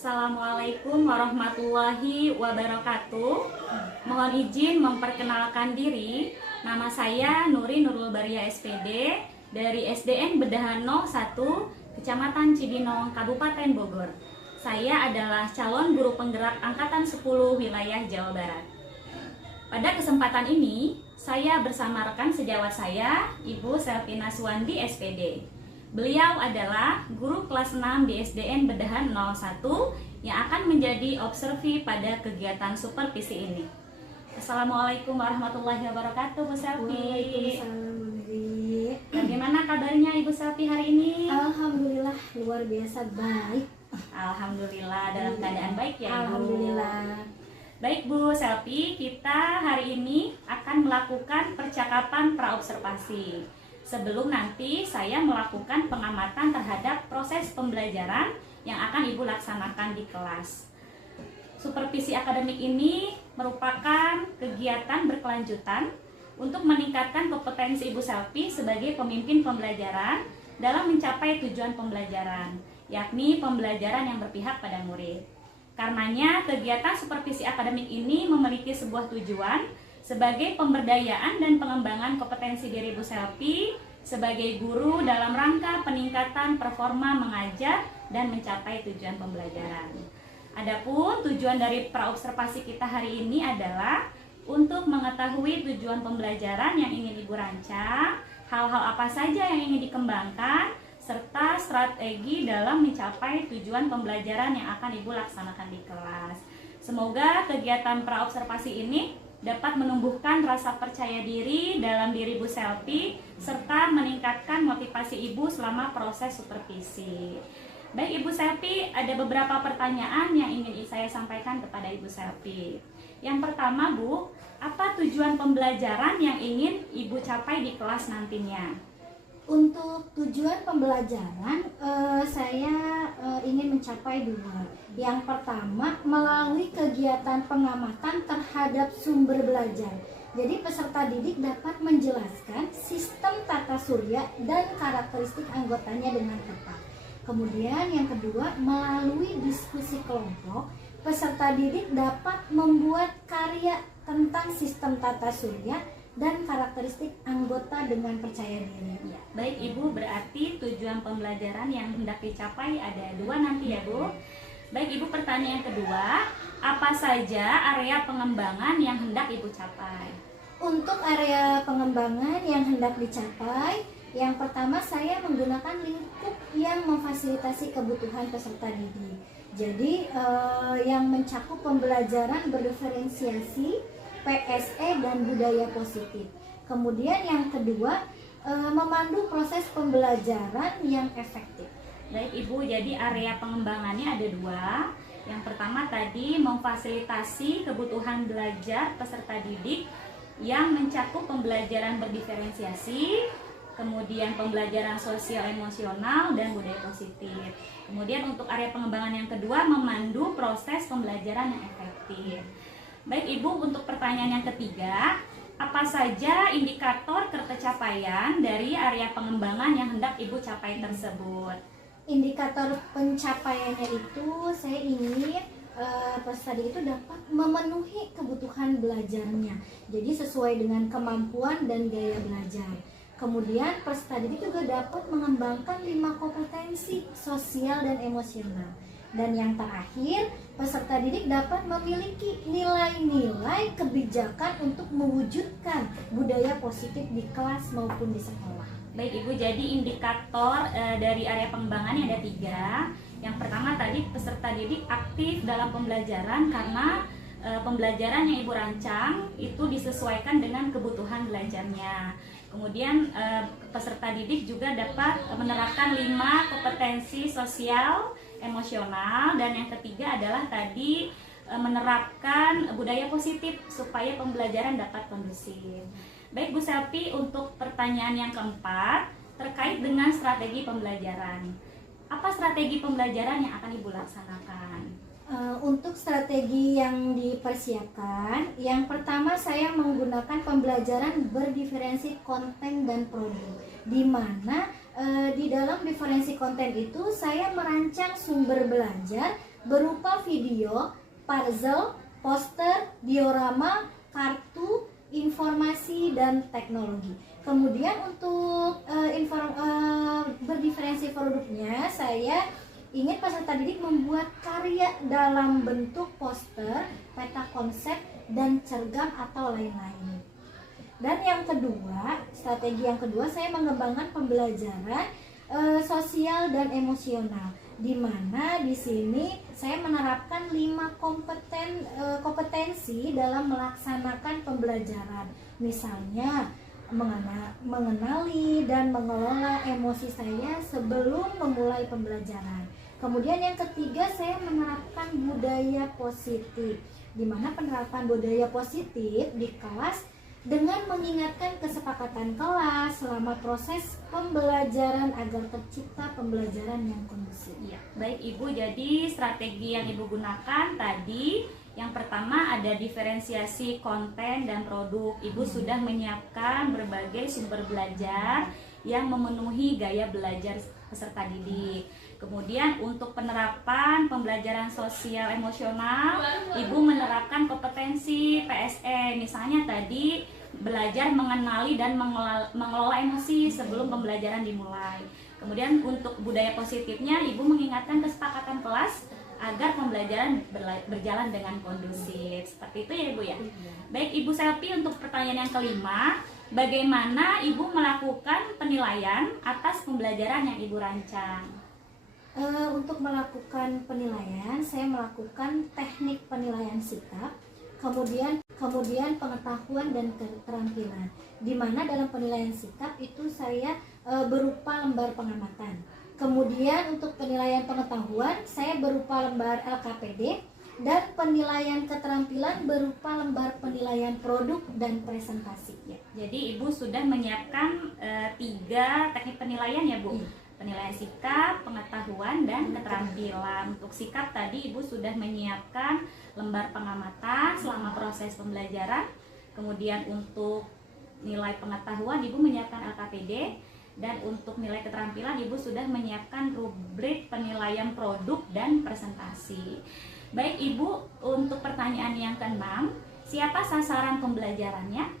Assalamualaikum warahmatullahi wabarakatuh. Mohon izin memperkenalkan diri. Nama saya Nuri Nurul Baria SPD dari SDN Bedahan 01, Kecamatan Cibinong, Kabupaten Bogor. Saya adalah calon guru penggerak angkatan 10 wilayah Jawa Barat. Pada kesempatan ini, saya bersama rekan sejawat saya, Ibu Selvina Suwandi SPD. Beliau adalah guru kelas 6 di SDN Bedahan 01 yang akan menjadi observi pada kegiatan supervisi ini. Assalamualaikum warahmatullahi wabarakatuh, Bu Selvi. Waalaikumsalam, Bri. Bagaimana kabarnya Ibu Selvi hari ini? Alhamdulillah luar biasa baik. Alhamdulillah dalam keadaan baik ya, Ibu. Alhamdulillah. Baik Bu Selvi, kita hari ini akan melakukan percakapan praobservasi. Sebelum nanti saya melakukan pengamatan terhadap proses pembelajaran yang akan Ibu laksanakan di kelas. Supervisi akademik ini merupakan kegiatan berkelanjutan untuk meningkatkan kompetensi Ibu Selvi sebagai pemimpin pembelajaran dalam mencapai tujuan pembelajaran, yakni pembelajaran yang berpihak pada murid. Karenanya, kegiatan supervisi akademik ini memiliki sebuah tujuan sebagai pemberdayaan dan pengembangan kompetensi diri Ibu Selvi sebagai guru dalam rangka peningkatan performa mengajar dan mencapai tujuan pembelajaran. Adapun tujuan dari praobservasi kita hari ini adalah untuk mengetahui tujuan pembelajaran yang ingin Ibu rancang, hal-hal apa saja yang ingin dikembangkan, serta strategi dalam mencapai tujuan pembelajaran yang akan Ibu laksanakan di kelas. Semoga kegiatan praobservasi ini dapat menumbuhkan rasa percaya diri dalam diri Bu Selvi serta meningkatkan motivasi Ibu selama proses supervisi. Baik Ibu Selvi, ada beberapa pertanyaan yang ingin saya sampaikan kepada Ibu Selvi. Yang pertama Bu, apa tujuan pembelajaran yang ingin Ibu capai di kelas nantinya? Untuk tujuan pembelajaran, saya ingin mencapai dua. Yang pertama, melalui kegiatan pengamatan terhadap sumber belajar. Jadi peserta didik dapat menjelaskan sistem tata surya dan karakteristik anggotanya dengan tepat. Kemudian yang kedua, melalui diskusi kelompok, peserta didik dapat membuat karya tentang sistem tata surya dan karakteristik anggota dengan percaya diri. Ya, baik Ibu, berarti tujuan pembelajaran yang hendak dicapai ada dua nanti ya Bu. Baik Ibu, pertanyaan kedua, apa saja area pengembangan yang hendak Ibu capai? Untuk area pengembangan yang hendak dicapai, yang pertama saya menggunakan lingkup yang memfasilitasi kebutuhan peserta didik. Jadi yang mencakup pembelajaran berdiferensiasi, PSE dan budaya positif. Kemudian yang kedua, memandu proses pembelajaran yang efektif. Baik Ibu, jadi area pengembangannya ada dua. Yang pertama tadi memfasilitasi kebutuhan belajar peserta didik yang mencakup pembelajaran berdiferensiasi, kemudian pembelajaran sosial emosional dan budaya positif. Kemudian untuk area pengembangan yang kedua, memandu proses pembelajaran yang efektif. Baik Ibu, untuk pertanyaan yang ketiga, apa saja indikator tercapaian dari area pengembangan yang hendak Ibu capai tersebut? Indikator pencapaiannya itu saya ingin peserta didik itu dapat memenuhi kebutuhan belajarnya. Jadi sesuai dengan kemampuan dan gaya belajar. Kemudian peserta didik juga dapat mengembangkan 5 kompetensi sosial dan emosional. Dan yang terakhir, peserta didik dapat memiliki nilai-nilai kebijakan untuk mewujudkan budaya positif di kelas maupun di sekolah. Baik Ibu, jadi indikator dari area pengembangannya ada 3. Yang pertama tadi peserta didik aktif dalam pembelajaran karena pembelajaran yang Ibu rancang itu disesuaikan dengan kebutuhan belajarnya. Kemudian peserta didik juga dapat menerapkan 5 kompetensi sosial emosional, dan yang ketiga adalah tadi menerapkan budaya positif supaya pembelajaran dapat kondusif. Baik Bu Selvi, untuk pertanyaan yang keempat terkait dengan strategi pembelajaran. Apa strategi pembelajaran yang akan Ibu laksanakan? Untuk strategi yang dipersiapkan, yang pertama saya menggunakan pembelajaran berdiferensi konten dan produk, di mana di dalam diferensi konten itu saya merancang sumber belajar berupa video, puzzle, poster, diorama, kartu, informasi, dan teknologi. Kemudian untuk berdiferensi produknya, saya ingin peserta didik membuat karya dalam bentuk poster, peta konsep, dan cergam atau lain-lain. Dan yang kedua, strategi yang kedua, saya mengembangkan pembelajaran sosial dan emosional, di mana di sini saya menerapkan 5 kompetensi dalam melaksanakan pembelajaran. Misalnya mengenali dan mengelola emosi saya sebelum memulai pembelajaran. Kemudian yang ketiga, saya menerapkan budaya positif, di mana penerapan budaya positif di kelas dengan mengingatkan kesepakatan kelas selama proses pembelajaran agar tercipta pembelajaran yang kondusif. Ya, baik Ibu, jadi strategi yang Ibu gunakan tadi, yang pertama ada diferensiasi konten dan produk. Ibu sudah menyiapkan berbagai sumber belajar yang memenuhi gaya belajar peserta didik. Kemudian untuk penerapan pembelajaran sosial emosional, Ibu menerapkan kompetensi PSE. Misalnya tadi belajar mengenali dan mengelola emosi sebelum pembelajaran dimulai. Kemudian untuk budaya positifnya, Ibu mengingatkan kesepakatan kelas agar pembelajaran berjalan dengan kondusif. Seperti itu ya Ibu ya. Baik Ibu Selvi, untuk pertanyaan yang kelima, bagaimana Ibu melakukan penilaian atas pembelajaran yang Ibu rancang? Untuk melakukan penilaian, saya melakukan teknik penilaian sikap, kemudian pengetahuan dan keterampilan. Di mana dalam penilaian sikap itu saya berupa lembar pengamatan. Kemudian untuk penilaian pengetahuan saya berupa lembar LKPD, dan penilaian keterampilan berupa lembar penilaian produk dan presentasi. Ya, jadi Ibu sudah menyiapkan 3 teknik penilaian ya Bu. Penilaian sikap, pengetahuan, dan keterampilan. Untuk sikap tadi Ibu sudah menyiapkan lembar pengamatan selama proses pembelajaran. Kemudian untuk nilai pengetahuan Ibu menyiapkan LKPD, dan untuk nilai keterampilan Ibu sudah menyiapkan rubrik penilaian produk dan presentasi. Baik Ibu, untuk pertanyaan yang ke-6, siapa sasaran pembelajarannya?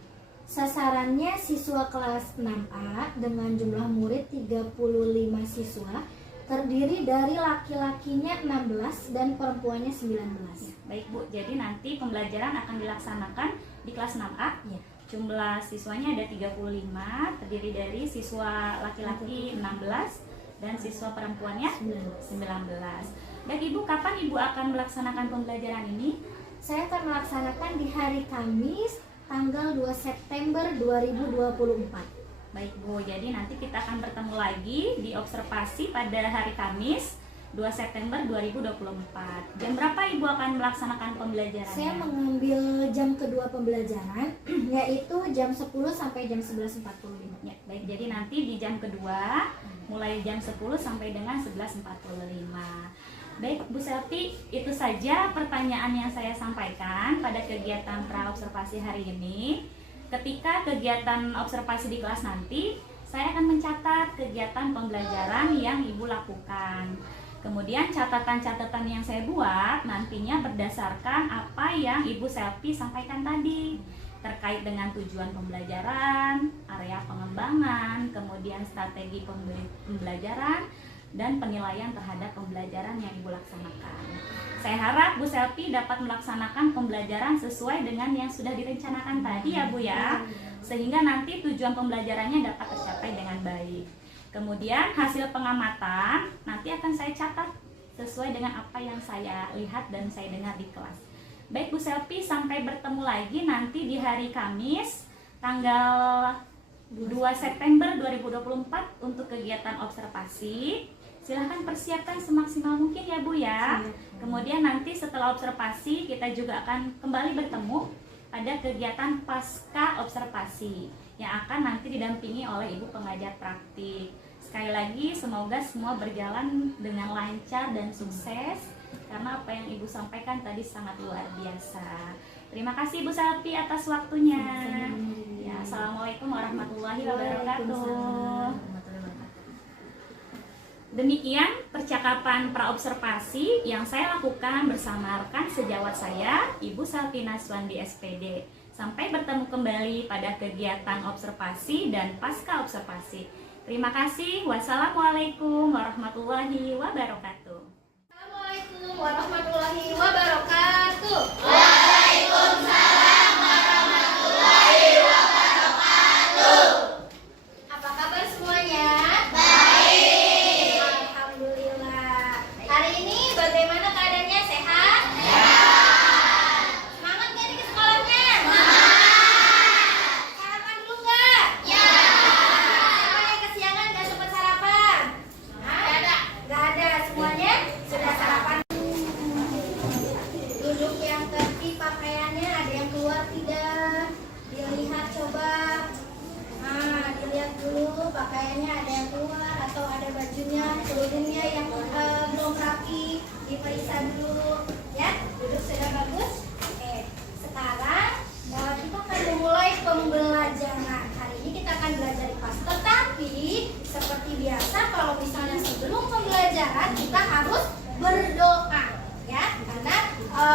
Sasarannya siswa kelas 6A dengan jumlah murid 35 siswa, terdiri dari laki-lakinya 16 dan perempuannya 19. Baik Bu, jadi nanti pembelajaran akan dilaksanakan di kelas 6A. Ya. Jumlah siswanya ada 35, terdiri dari siswa laki-laki 16 dan siswa perempuannya 19. Baik Ibu, kapan Ibu akan melaksanakan pembelajaran ini? Saya akan melaksanakan di hari Kamis, tanggal 2 September 2024. Baik Bu, jadi nanti kita akan bertemu lagi di observasi pada hari Kamis 2 September 2024. Jam berapa Ibu akan melaksanakan pembelajarannya? Saya mengambil jam kedua pembelajaran, yaitu jam 10 sampai jam 11.45. Ya, baik, jadi nanti di jam kedua mulai jam 10 sampai dengan 11.45. Baik Bu Selvi, itu saja pertanyaan yang saya sampaikan pada kegiatan pra-observasi hari ini. Ketika kegiatan observasi di kelas nanti, saya akan mencatat kegiatan pembelajaran yang Ibu lakukan. Kemudian catatan-catatan yang saya buat nantinya berdasarkan apa yang Ibu Selvi sampaikan tadi, terkait dengan tujuan pembelajaran, area pengembangan, kemudian strategi pembelajaran, dan penilaian terhadap pembelajaran yang Ibu laksanakan. Saya harap Bu Selvi dapat melaksanakan pembelajaran sesuai dengan yang sudah direncanakan tadi ya Bu ya, sehingga nanti tujuan pembelajarannya dapat tercapai dengan baik. Kemudian hasil pengamatan nanti akan saya catat sesuai dengan apa yang saya lihat dan saya dengar di kelas. Baik Bu Selvi, sampai bertemu lagi nanti di hari Kamis tanggal 2 September 2024 untuk kegiatan observasi. Silahkan persiapkan semaksimal mungkin ya Bu ya. Kemudian nanti setelah observasi kita juga akan kembali bertemu pada kegiatan pasca observasi yang akan nanti didampingi oleh Ibu pengajar praktik. Sekali lagi semoga semua berjalan dengan lancar dan sukses, karena apa yang Ibu sampaikan tadi sangat luar biasa. Terima kasih Bu Selvi atas waktunya. Ya, Assalamualaikum warahmatullahi wabarakatuh. Demikian percakapan praobservasi yang saya lakukan bersama rekan sejawat saya, Ibu Saltina Swandi SPD. Sampai bertemu kembali pada kegiatan observasi dan pasca observasi. Terima kasih. Wassalamualaikum warahmatullahi wabarakatuh. Assalamualaikum warahmatullahi wabarakatuh. Waalaikumsalam warahmatullahi wabarakatuh. Apa kabar semuanya? Baik. Alhamdulillah. Hari ini bagaimana keadaannya? Sehat? Semangat nggak nih ke sekolahnya? Sarapan dulu nggak? Siapa yang kesiangan nggak sempat sarapan? Nggak ada. Semuanya sudah sarapan. Duduk yang tertib, pakaiannya ada yang keluar tidak? Dilihat coba. Nah, dilihat dulu pakaiannya ada yang keluar atau ada bajunya, kerudungnya yang belum rapi, diperiksa dulu. Ya, duduk sudah bagus. Oke, sekarang kita akan memulai pembelajaran. Hari ini kita akan belajar IPA. Tetapi seperti biasa, kalau misalnya sebelum pembelajaran kita harus berdoa, ya, karena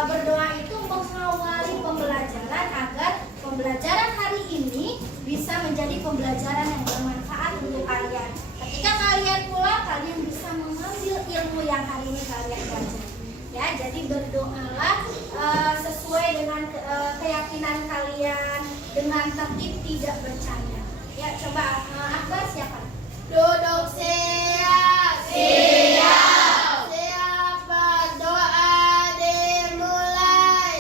berdoa itu mengawali pembelajaran agar pembelajaran hari ini bisa menjadi pembelajaran yang bermanfaat untuk kalian. Ketika kalian pulang, kalian bisa mengambil ilmu yang hari ini kalian belajar. Ya, jadi berdoalah sesuai dengan keyakinan kalian, dengan tertib, tidak bercanda. Ya, coba Akbar siapa? Duduk siap. Siap. Siap berdoa dimulai.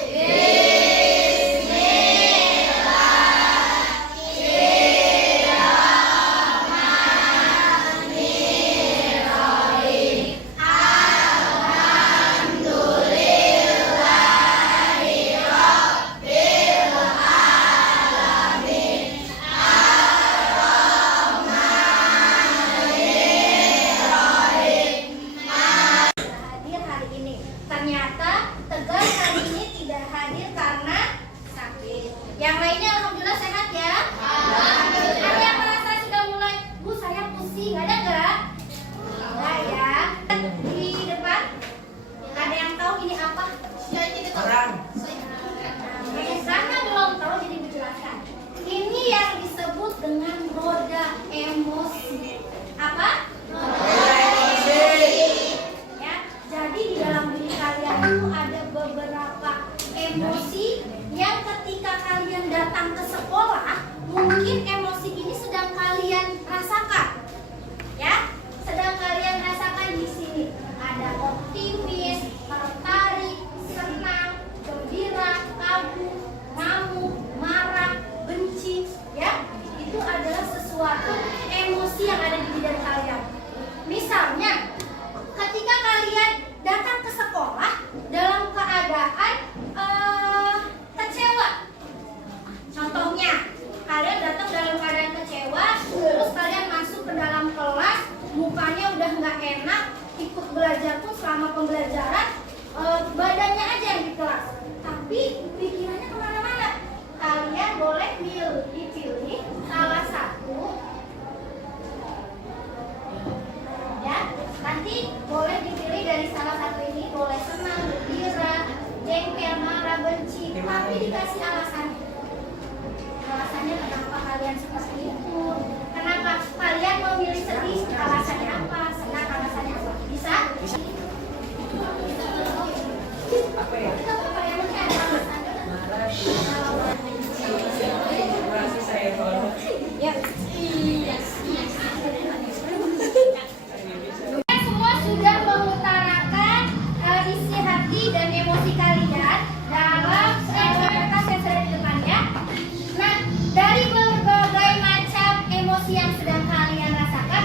Hadir hari ini. Ternyata Tegar hari ini tidak hadir karena sakit. Yang lainnya alhamdulillah sehat ya. Ada yang merasa sudah mulai, Bu saya pusing, ada nggak? Nggak ya. Di depan ada yang tahu ini apa? Orang. Karena belum tahu jadi dijelaskan. Ini yang disebut dengan roda emosi. Apa? Ya, jadi di dalam diri kalian itu ada beberapa emosi yang ketika kalian datang ke sekolah, mungkin emosi ini sedang kalian rasakan. Ya, sedang kalian rasakan di sini. Ada optimis, tertarik, senang, gembira, kagum, ngamuk, marah, benci, ya. Itu adalah sesuatu emosi yang ada di diri kalian. Misalnya, ketika kalian datang ke sekolah dalam keadaan kecewa. Contohnya, kalian datang dalam keadaan kecewa, terus kalian masuk ke dalam kelas, mukanya udah nggak enak, ikut belajar pun selama pembelajaran, badannya aja yang di kelas, tapi pikirannya kemana-mana. Kalian boleh pilih salah satu. Ya, nanti boleh dipilih dari salah satu ini, boleh senang, gembira, jengkel, marah, benci, tapi dikasih alasannya. Alasannya kenapa kalian seperti itu? Kenapa kalian memilih sedih? Alasannya apa? Senang alasannya apa? Bisa? Apa ya? Kita pertanyaannya ada alasannya. Masih saya kalau. Ya. Semua sudah mengutarakan isi hati dan emosi kalian dalam kertas yang sudah di depan ya. Nah, dari berbagai macam emosi yang sedang kalian rasakan,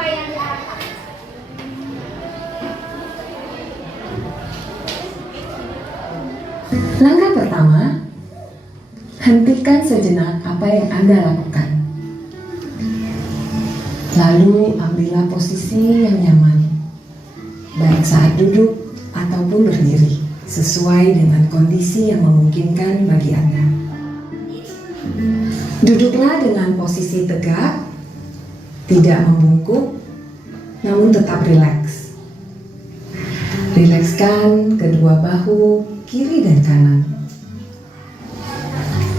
apa yang diarahkan? Langkah pertama, hentikan sejenak apa yang Anda lakukan. Lalu ambillah posisi yang nyaman, baik saat duduk ataupun berdiri, sesuai dengan kondisi yang memungkinkan bagi Anda. Duduklah dengan posisi tegak, tidak membungkuk, namun tetap rileks. Rilekskan kedua bahu, kiri dan kanan.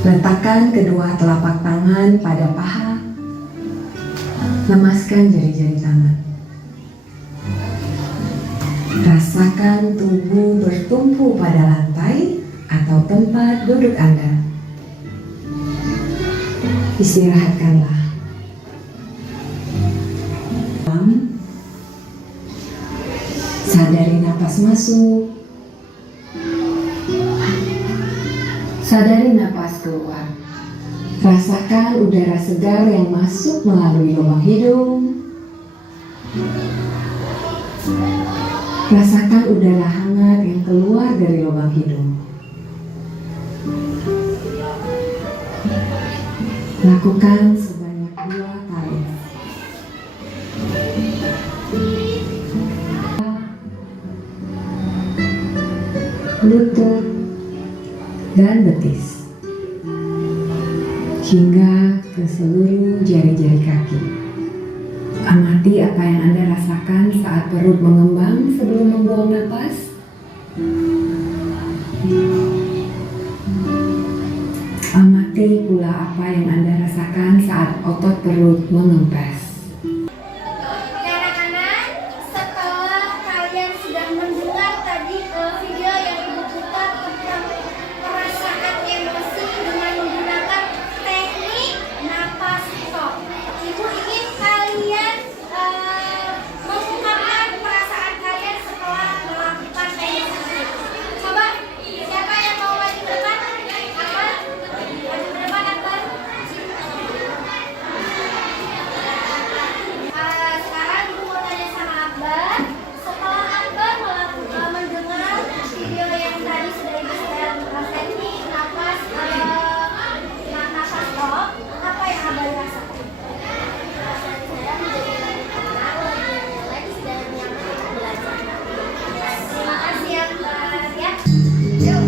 Letakkan kedua telapak tangan pada paha. Lemaskan jari-jari tangan. Rasakan tubuh bertumpu pada lantai atau tempat duduk Anda. Istirahatkanlah. Sadari napas masuk. Sadari napas keluar. Rasakan udara segar yang masuk melalui lubang hidung. Rasakan udara hangat yang keluar dari lubang hidung. Lakukan sebanyak 2 kali. Lutut dan betis hingga ke seluruh jari-jari kaki. Amati apa yang Anda rasakan saat perut mengembang sebelum membuang napas. Amati pula apa yang Anda rasakan saat otot perut mengempes. Anak-anak, setelah kalian sudah mendengar tadi video yang Ibu putar tentang perasaan emosi dengan menggunakan teknik napas stop, Ibu ingin kalian mengungkapkan perasaan kalian setelah melakukan teknik tersebut. Coba, siapa yang mau maju ke depan? Akbar? Maju ke depan, Akbar. Sekarang Ibu mau tanya sama Akbar. Setelah Akbar mendengar video yang tadi sudah Ibu share teknik napas stop, apa yang Akbar rasakan? Saya menjadi lebih tenang, lebih relax dan nyaman belajar. Terima kasih Akbar ya. Yuk.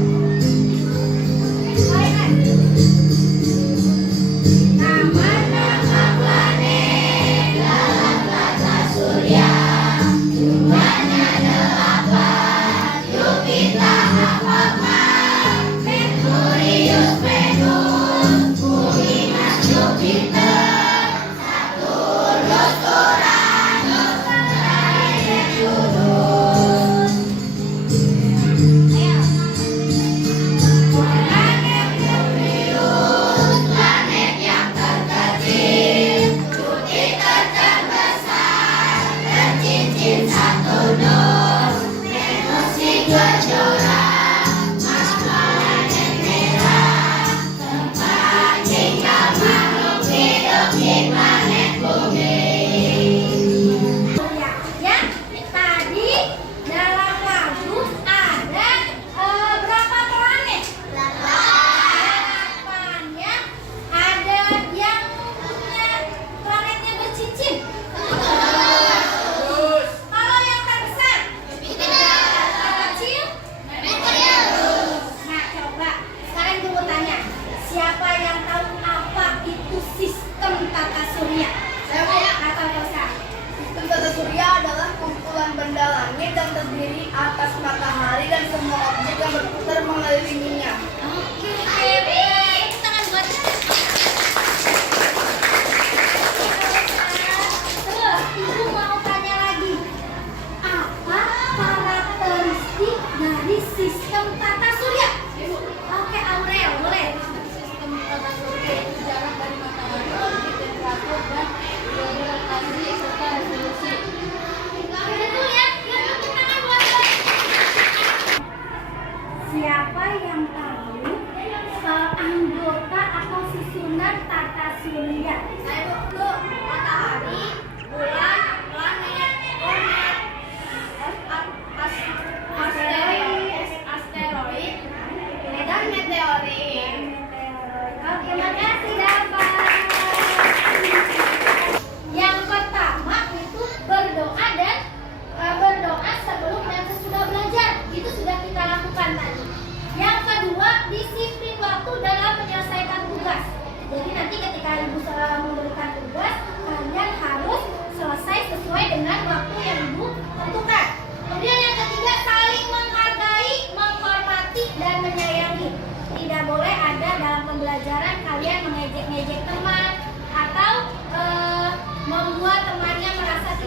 Mulai kan? Nama-nama planet dalam tata surya jumlahnya 8. Jupiter apa? Merkurius, Venus, Bumi, Mars, Jupiter, Saturnus, Uranus, Neptunus. Ayo. Planet Merkurius, planet yang terkecil, Jupiter terbesar, tercincin Saturnus, Venus si kejora, Mars planet merah, tempat tinggal makhluk hidup di planet bumi. Ya, tadi dalam lagu ada berapa planet? 8 ya. Ada yang punya planetnya bercincin. Kalau yang terbesar, terkecil, nah coba sekarang Ibu mau tanya, siapa yang tahu apa itu sistem tata surya? Saya mau. Atau nggak usah? Sistem tata surya adalah kumpulan benda langit yang terdiri atas matahari dan semua objek yang berputar mengelilinginya. Oke, hebat. Tangan buat. Terus Ibu mau tanya lagi, apa karakteristik dari sistem tata surya? Oke, Aurel, boleh. Sistem tata surya itu jarak dari matahari, temperatur dan rotasi serta resolusi. Betul ya? Yuk, tepuk tangan buat. Siapa yang tahu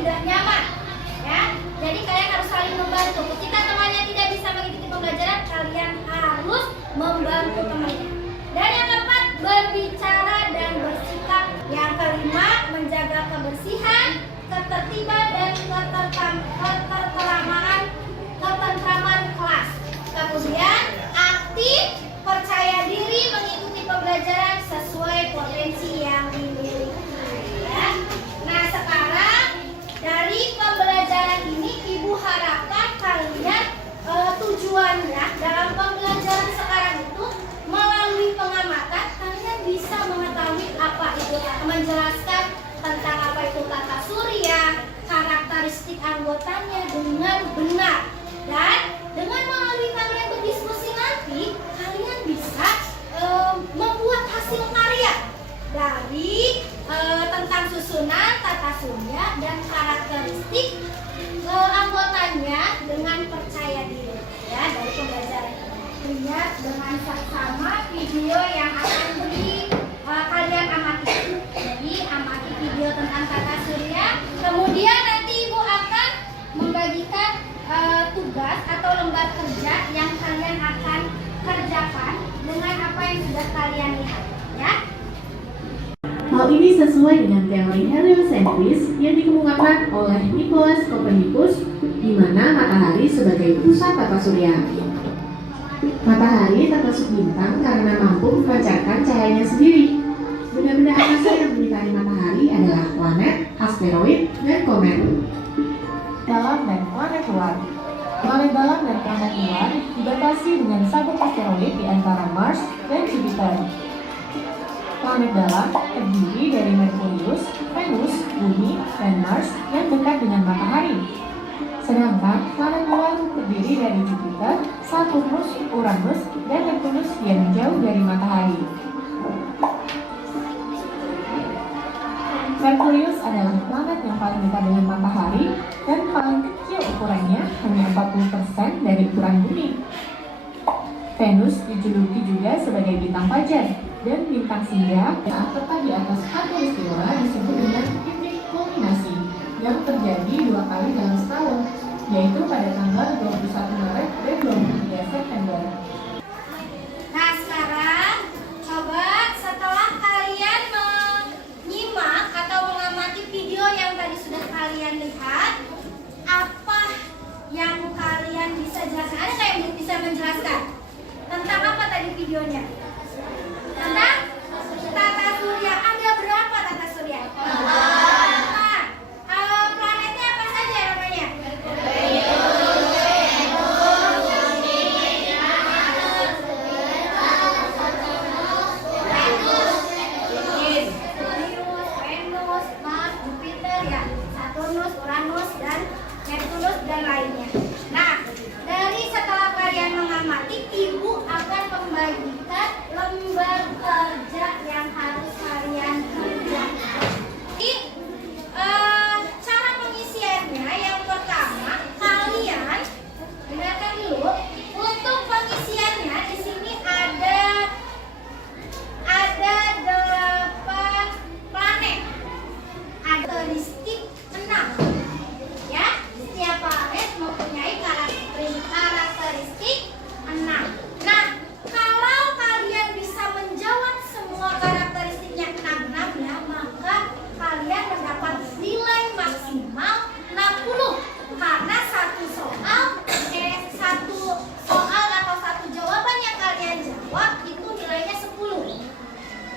tidak nyaman. Ya, jadi kalian harus saling membantu. Ketika temannya tidak bisa mengikuti pembelajaran, kalian harus membantu temannya. Dan yang keempat, berbicara dan bersikap. Yang kelima, menjaga kebersihan, ketertiban dan ketentraman kelas. Kemudian aktif, percaya diri mengikuti pembelajaran sesuai potensi yang dimiliki. Ya. Nah, sekarang dari pembelajaran ini Ibu harapkan kalian tujuannya dalam pembelajaran sekarang itu melalui pengamatan kalian bisa mengetahui apa itu, menjelaskan tentang apa itu tata surya, karakteristik anggotanya dengan benar. Dan dengan melalui kalian berdiskusi nanti, kalian bisa membuat hasil karya dari tentang susunan, tata surya, dan karakteristik anggotanya dengan percaya diri. Ya, dari pembelajaran ini. Lihat dengan saksama video yang akan kalian amati. Jadi amati video tentang tata surya. Kemudian nanti Ibu akan membagikan tugas atau lembar kerja yang kalian akan kerjakan dengan apa yang sudah kalian lihat. Ya. Hal ini sesuai dengan teori heliosentris yang dikemukakan oleh Nicolaus Copernicus, di mana matahari sebagai pusat tata surya. Matahari termasuk bintang karena mampu memancarkan cahayanya sendiri. Benda-benda angkasa yang menyelimuti matahari adalah planet, asteroid, dan komet. Dalam dan planet luar. Planet dalam dan planet luar dibatasi dengan sabuk asteroid di antara Mars dan Jupiter. Planet dalam terdiri dari Merkurius, Venus, Bumi, dan Mars yang dekat dengan matahari. Sedangkan planet luar terdiri dari Jupiter, Saturnus, Uranus, dan Neptunus yang jauh dari matahari. Merkurius adalah planet yang paling dekat dengan matahari dan paling kecil ukurannya, hanya 40% dari ukuran bumi. Venus dijuluki juga sebagai bintang fajar dan bintang senja yang tepat di atas khatulistiwa disebut dengan titik kulminasi yang terjadi 2 kali dalam setahun, yaitu pada tanggal 21 Maret dan 23 September. Nah, sekarang coba setelah kalian menyimak atau mengamati video yang tadi sudah kalian lihat, apa yang kalian bisa jelaskan? Ada nggak yang bisa menjelaskan? Tentang apa tadi videonya? Tentang tata surya. Ada berapa tata surya? Planetnya apa saja namanya? Venus, Mars, Jupiter, ya, Saturnus, Uranus, dan Neptunus, dan lainnya. Nah, dari setelah kalian mengamati, Ibu akan membagikan lembar kerja yang harus kalian kerjakan. Jadi, cara pengisiannya yang pertama, kalian dengarkan dulu. Untuk pengisiannya di sini ada 8 planet. Ada karakteristik 6. Ya, setiap planet mempunyai karakteristik 6. Nah, kalau kalian bisa menjawab semua karakteristiknya 6-6, maka kalian mendapat nilai maksimal 60. Karena satu soal atau satu jawaban yang kalian jawab itu nilainya 10.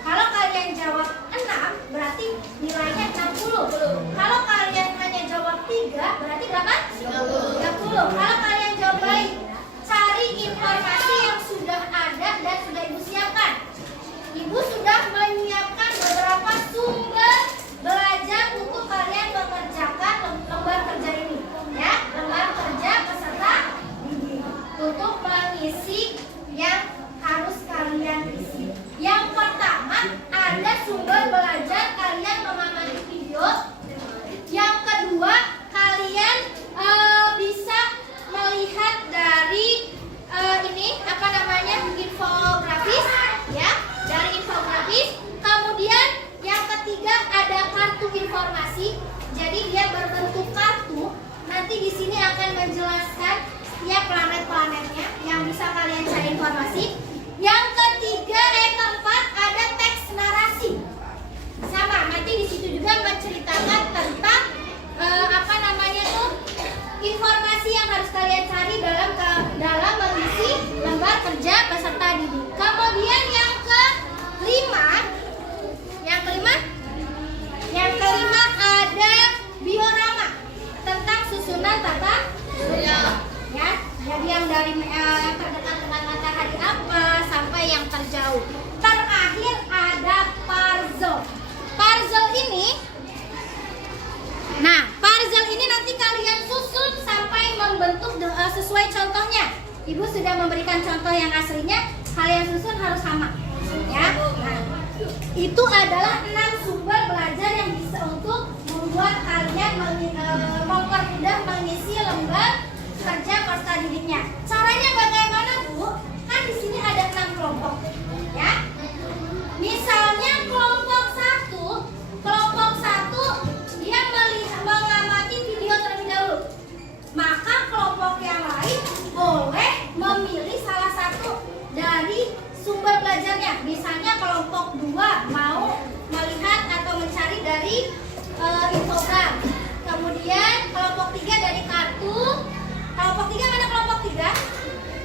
Kalau kalian jawab 6, berarti nilainya 60. Kalau ini dia berbentuk kartu. Nanti di sini akan menjelaskan setiap planet-planetnya yang bisa kalian cari informasi. Yang keempat ada teks narasi. Sama, nanti di situ juga menceritakan tentang informasi yang harus kalian cari dalam mengisi lembar kerja peserta didik. Kemudian yang kelima ada diorama tentang susunan tata surya. Ya, jadi yang dari terdekat dengan matahari apa sampai yang terjauh. Terakhir ada puzzle. Puzzle ini nanti kalian susun sampai membentuk sesuai contohnya. Ibu sudah memberikan contoh yang aslinya, kalian susun harus sama. Ya. Nah, itu adalah 6 sumber belajar yang bisa untuk membuat kalian mempermudah mengisi lembar kerja peserta didiknya. Caranya bagaimana, Bu? Kan di sini ada 6 kelompok. Ya. Misalnya kelompok 1 dia mengamati video terlebih dahulu. Maka kelompok yang lain boleh memilih salah satu dari sumber belajarnya. Misalnya kelompok 2 mau melihat atau mencari dari infogram. Kemudian kelompok 3 dari kartu. Kelompok 3 mana kelompok 3?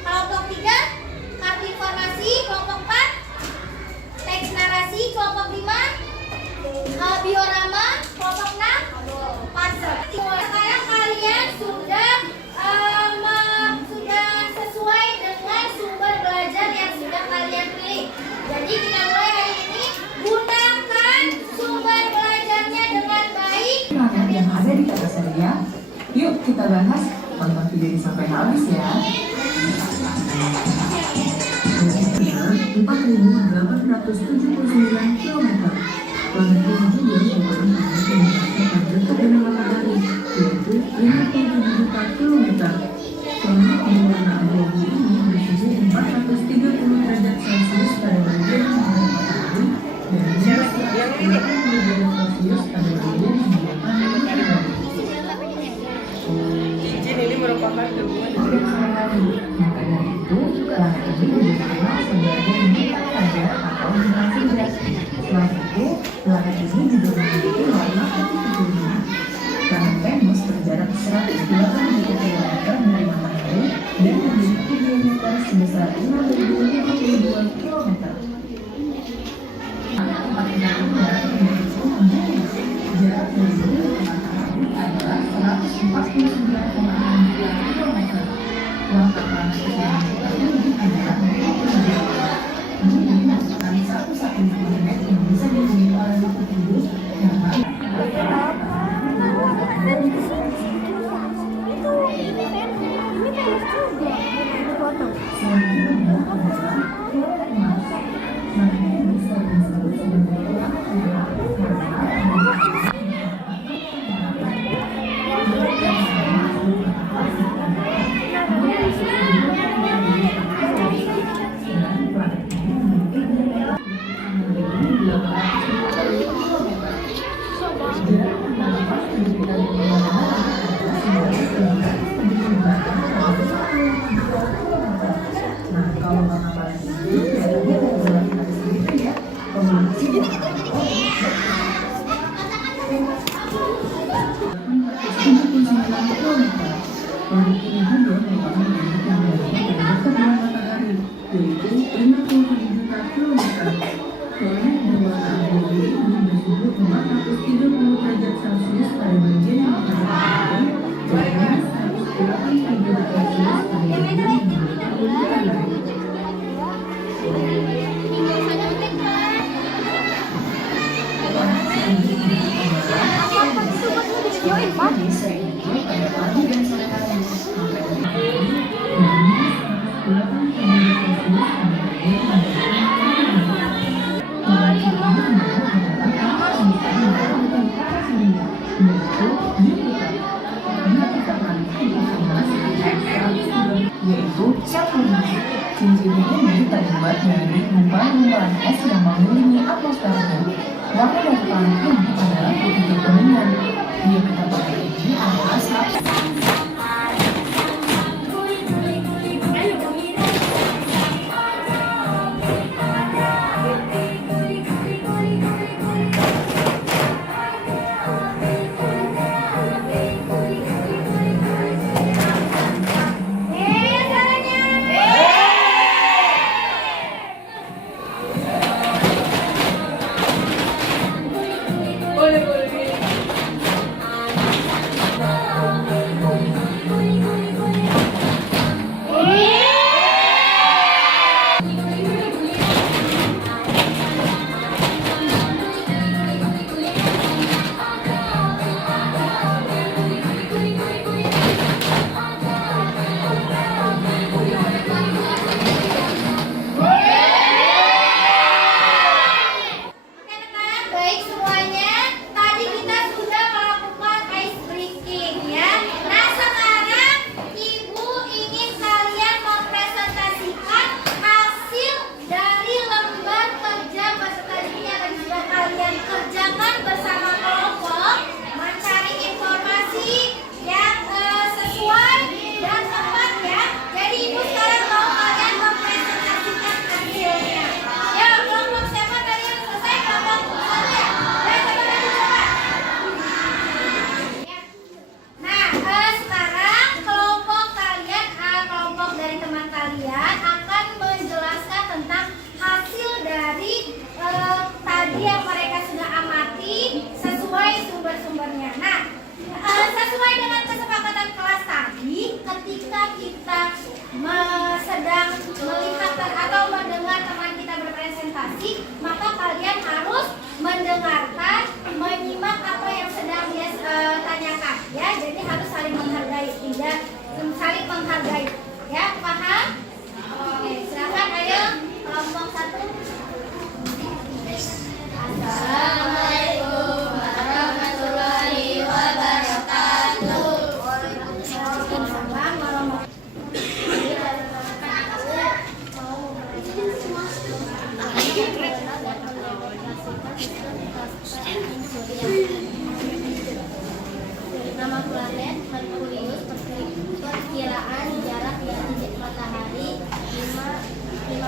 Kelompok 3 kartu informasi. Kelompok 4 teks narasi. Kelompok 5 diorama. Kelompok 6 puzzle. Sekarang kalian sudah sesuai dengan sumber belajar yang sudah kalian pilih. Jadi kita mulai hari ini, gunakan sumber belajarnya dengan baik. Planet yang ada di tata surya. Yuk kita bahas, tonton video ini sampai habis ya. 4.879 km. Planet ini juga merupakan planet yang dekat dengan matahari, yaitu 57 juta kilometer. Planet berwarna abu-abu ini bersuhu 430 derajat Celcius pada bagian menghadap matahari dan 480 derajat Celcius pada bagian menghadap matahari. Cincin ini merupakan gabungan Dari matahari, maka dari itu planet ini juga dikenal sebagai bintang fajar atau bintang senja. Selain itu, planet ini juga memiliki warna putih kejadian. Planet Venus berjarak 180 km dari matahari dan memiliki diameter sebesar 6.052 km. Tempat tinggal Anda yaitu Bumi. Jarak dari Bumi ke matahari adalah 149,6 km. Langkah planet yang diketahui adalah Bumi merupakan satu-satunya planet yang bisa dimiliki oleh makhluk hidup yang lain. Selanjutnya adalah planet Mars. Planet ini bisa disebut sebagai planet udara Nah, kalau warna planet ini biasanya dari bulan sendiri ya. Memiliki planet ini juga merupakan planet yang berada dekat dengan matahari, yaitu 57 juta kilometer. Planet berwarna abu-abu ini bersuhu 430 derajat Celcius pada bagian yang matahari dan 183 derajat Celcius pada bagian yang matahari. Pada pagi dan sore hari, sampai yaitu Saturnus. Cincin ini terbuat dari gumpalan es yang mengelilingi atmosfernya. Warna dari planet ini adalah putih kekuningan. Diameter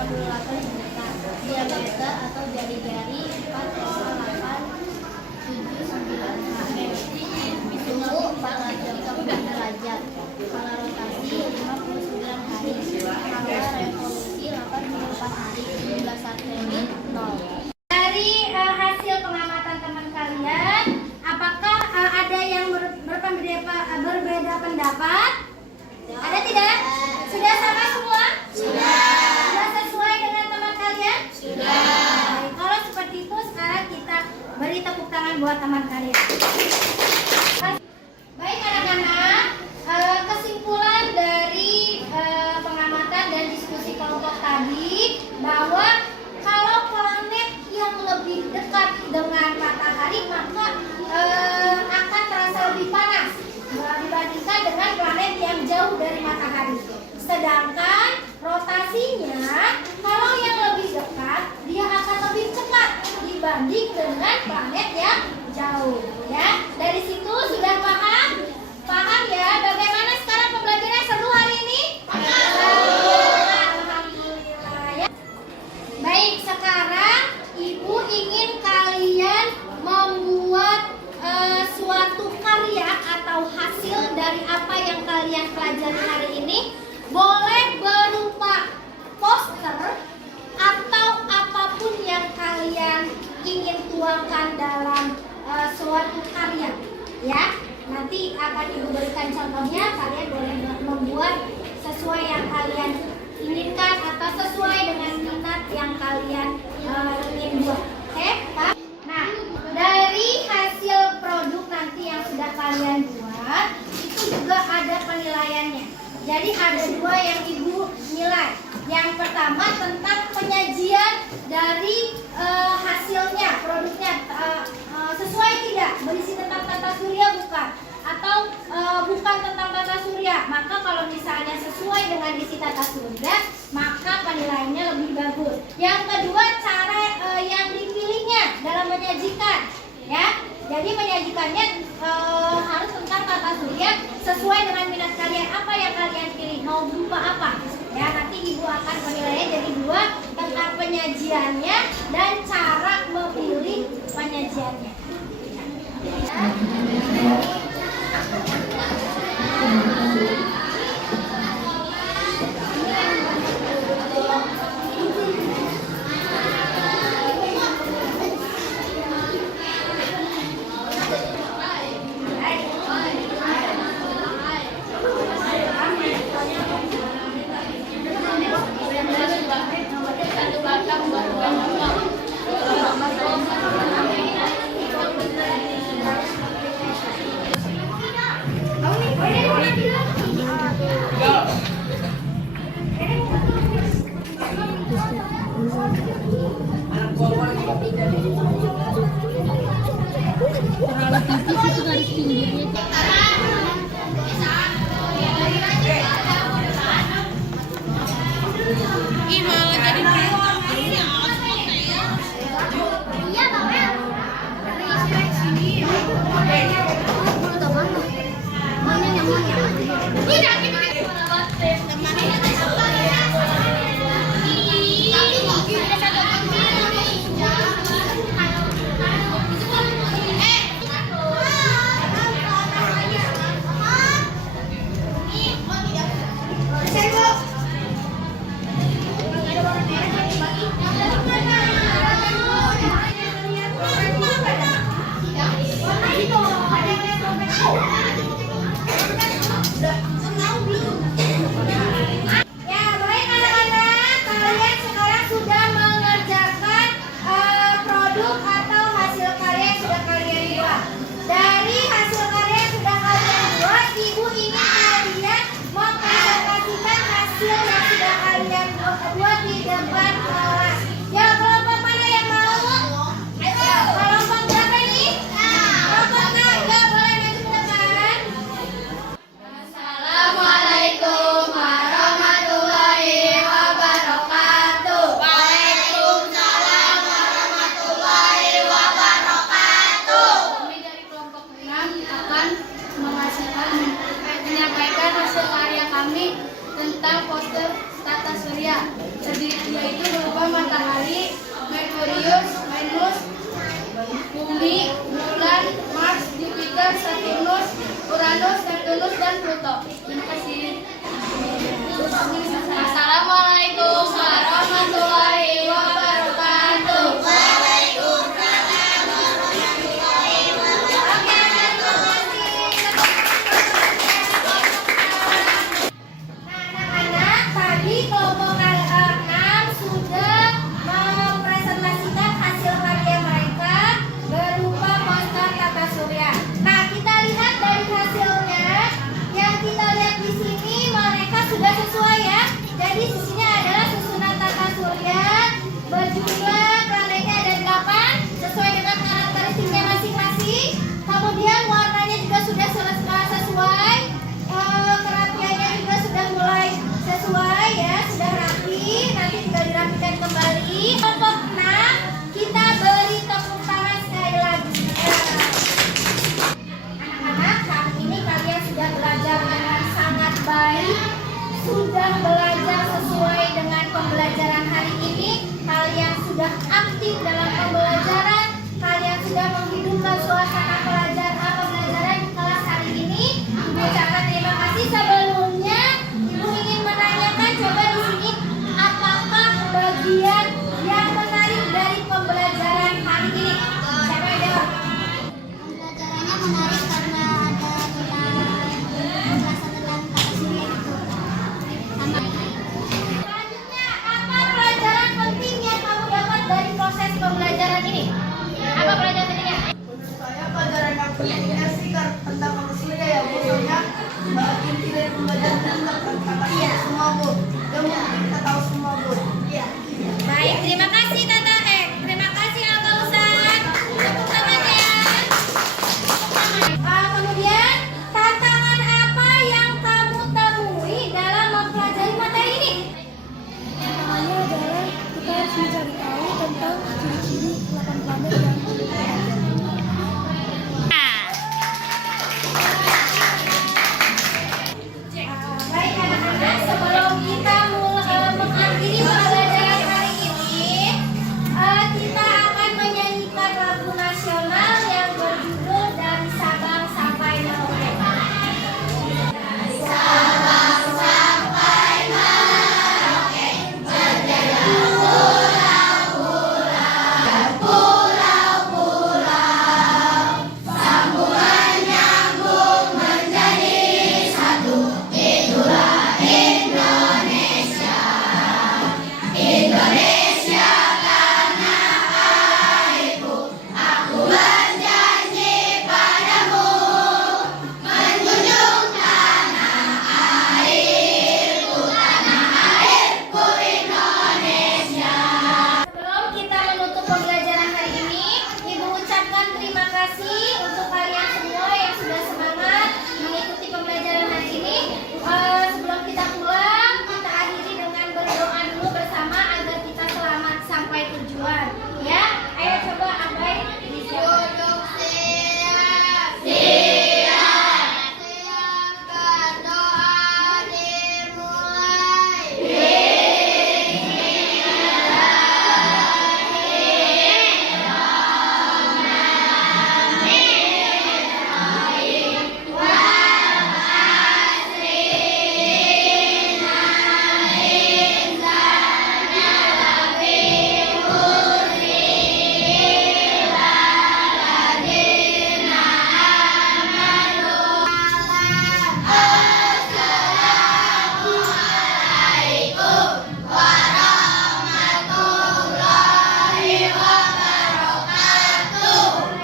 juta. Diameter atau jari-jari 4,879 mm. Suhu 430 derajat. Skala rotasi 59 hari. Skala revolusi 84 hari. Jumlah satelit 0. Dari hasil pengamatan teman kalian, apakah ada yang berbeda pendapat? Ada tidak? Sudah sama semua? Sudah sesuai dengan teman kalian? Sudah. Kalau seperti itu, sekarang kita beri tepuk tangan buat teman kalian. Baik anak-anak, kesimpulan dari pengamatan dan diskusi kelompok tadi bahwa kalau planet yang lebih dekat dengan matahari maka akan terasa lebih panas dibandingkan dengan planet yang jauh dari matahari. Sedangkan rotasinya kalau yang lebih dekat dia akan lebih cepat dibanding dengan planet yang jauh. Ya, dari situ sudah paham? Paham ya? Bagaimana sekarang pembelajaran seru hari ini? Alhamdulillah ya. Baik, sekarang Ibu ingin kalian membuat suatu karya atau hasil dari apa yang kalian pelajari hari ini. Boleh berupa poster atau apapun yang kalian ingin tuangkan dalam suatu karya. Ya, nanti akan Ibu berikan contohnya. Kalian boleh membuat sesuai yang kalian inginkan atau sesuai dengan minat yang kalian ingin buat. Oke, Pak? Nah, dari hasil produk nanti yang sudah kalian buat itu juga ada penilaiannya. Jadi ada dua yang Ibu nilai. Yang pertama tentang penyajian dari hasilnya, produknya sesuai tidak, berisi tentang tata surya bukan, atau bukan tentang tata surya. Maka kalau misalnya sesuai dengan isi tata surya, maka penilaiannya lebih bagus. Yang kedua, cara yang dipilihnya dalam menyajikan, ya. Jadi menyajikannya harus tentang tata surya sesuai dengan minat kalian. Apa yang kalian pilih, mau berupa apa? Ya, nanti Ibu akan menilainya jadi dua, tentang penyajiannya dan cara memilih penyajiannya. Menyampaikan hasil karya kami tentang poster tata surya, yaitu berupa matahari, Merkurius, Venus, Bumi, Bulan, Mars, Jupiter, Saturnus, Uranus, Neptunus, dan Pluto. Terima kasih. Assalamualaikum warahmatullahi wabarakatuh. Anak-anak, tadi kelompok 6 sudah mempresentasikan hasil karya mereka berupa poster tata surya. Nah, kita lihat dari hasilnya. Yang kita lihat di sini mereka sudah sesuai ya. Jadi di sini adalah susunan tata surya berjumlah planetnya ada 8 sesuai dengan karakteristiknya masing-masing. Kemudian warnanya juga sudah sesuai. Kerapiannya juga sudah mulai sesuai ya, sudah rapi. Nanti tinggal dirapikan kembali. Kelompok 6 kita beri tepuk tangan sekali lagi. Anak-anak, saat ini kalian sudah belajar dengan sangat baik, sudah belajar sesuai dengan pembelajaran hari ini. Kalian sudah aktif dalam pembelajaran. Kalian sudah menghidupkan suasana pembelajaran di kelas hari ini. Ibu ucapkan terima kasih. Sebelumnya, Ibu ingin menanyakan coba di sini apakah bagian yang menarik dari pembelajaran hari ini? Siapa yang jawab? Pembelajarannya menarik karena ada pembahasan tentang tata surya itu. Selanjutnya, apa pelajaran penting yang kamu dapat dari proses pembelajaran ini? Apa pelajaran pentingnya? Menurut saya pelajaran yang pentingnya sih tentang tata surya ya, Bu. Soalnya inti dari pembelajaran tentang tata surya semua, Bu. Dan mungkin kita tahu semua, Bu. Iya. Baik, terima kasih terima kasih Alka Ustaz. Tepuk tangan ya. Kemudian, tantangan apa yang kamu temui dalam mempelajari materi ini? Tantangannya adalah kita harus mencari tahu tentang ciri-ciri 8 planet yang Baik anak-anak, sebelum kita mengakhiri pembelajaran hari ini, kita akan menyanyikan lagu nasional yang berjudul Dari Sabang Sampai Merauke. Dari Sabang sampai Merauke, berjaya pulau-pulau, sambungan nyambung menjadi satu. Itulah Indonesia, Indonesia tanah airku. Aku berjanji padamu menjunjung tanah airku Indonesia. Sebelum kita menutup pembelajaran hari ini, Ibu ucapkan terima kasih untuk kalian semua yang sudah semangat mengikuti pembelajaran hari ini. Sebelum kita pulang, kita akhiri dengan berdoa dulu bersama agar kita selamat sampai tujuan. Ya, ayo coba Abai duduk siap. Siapkan doa dimulai.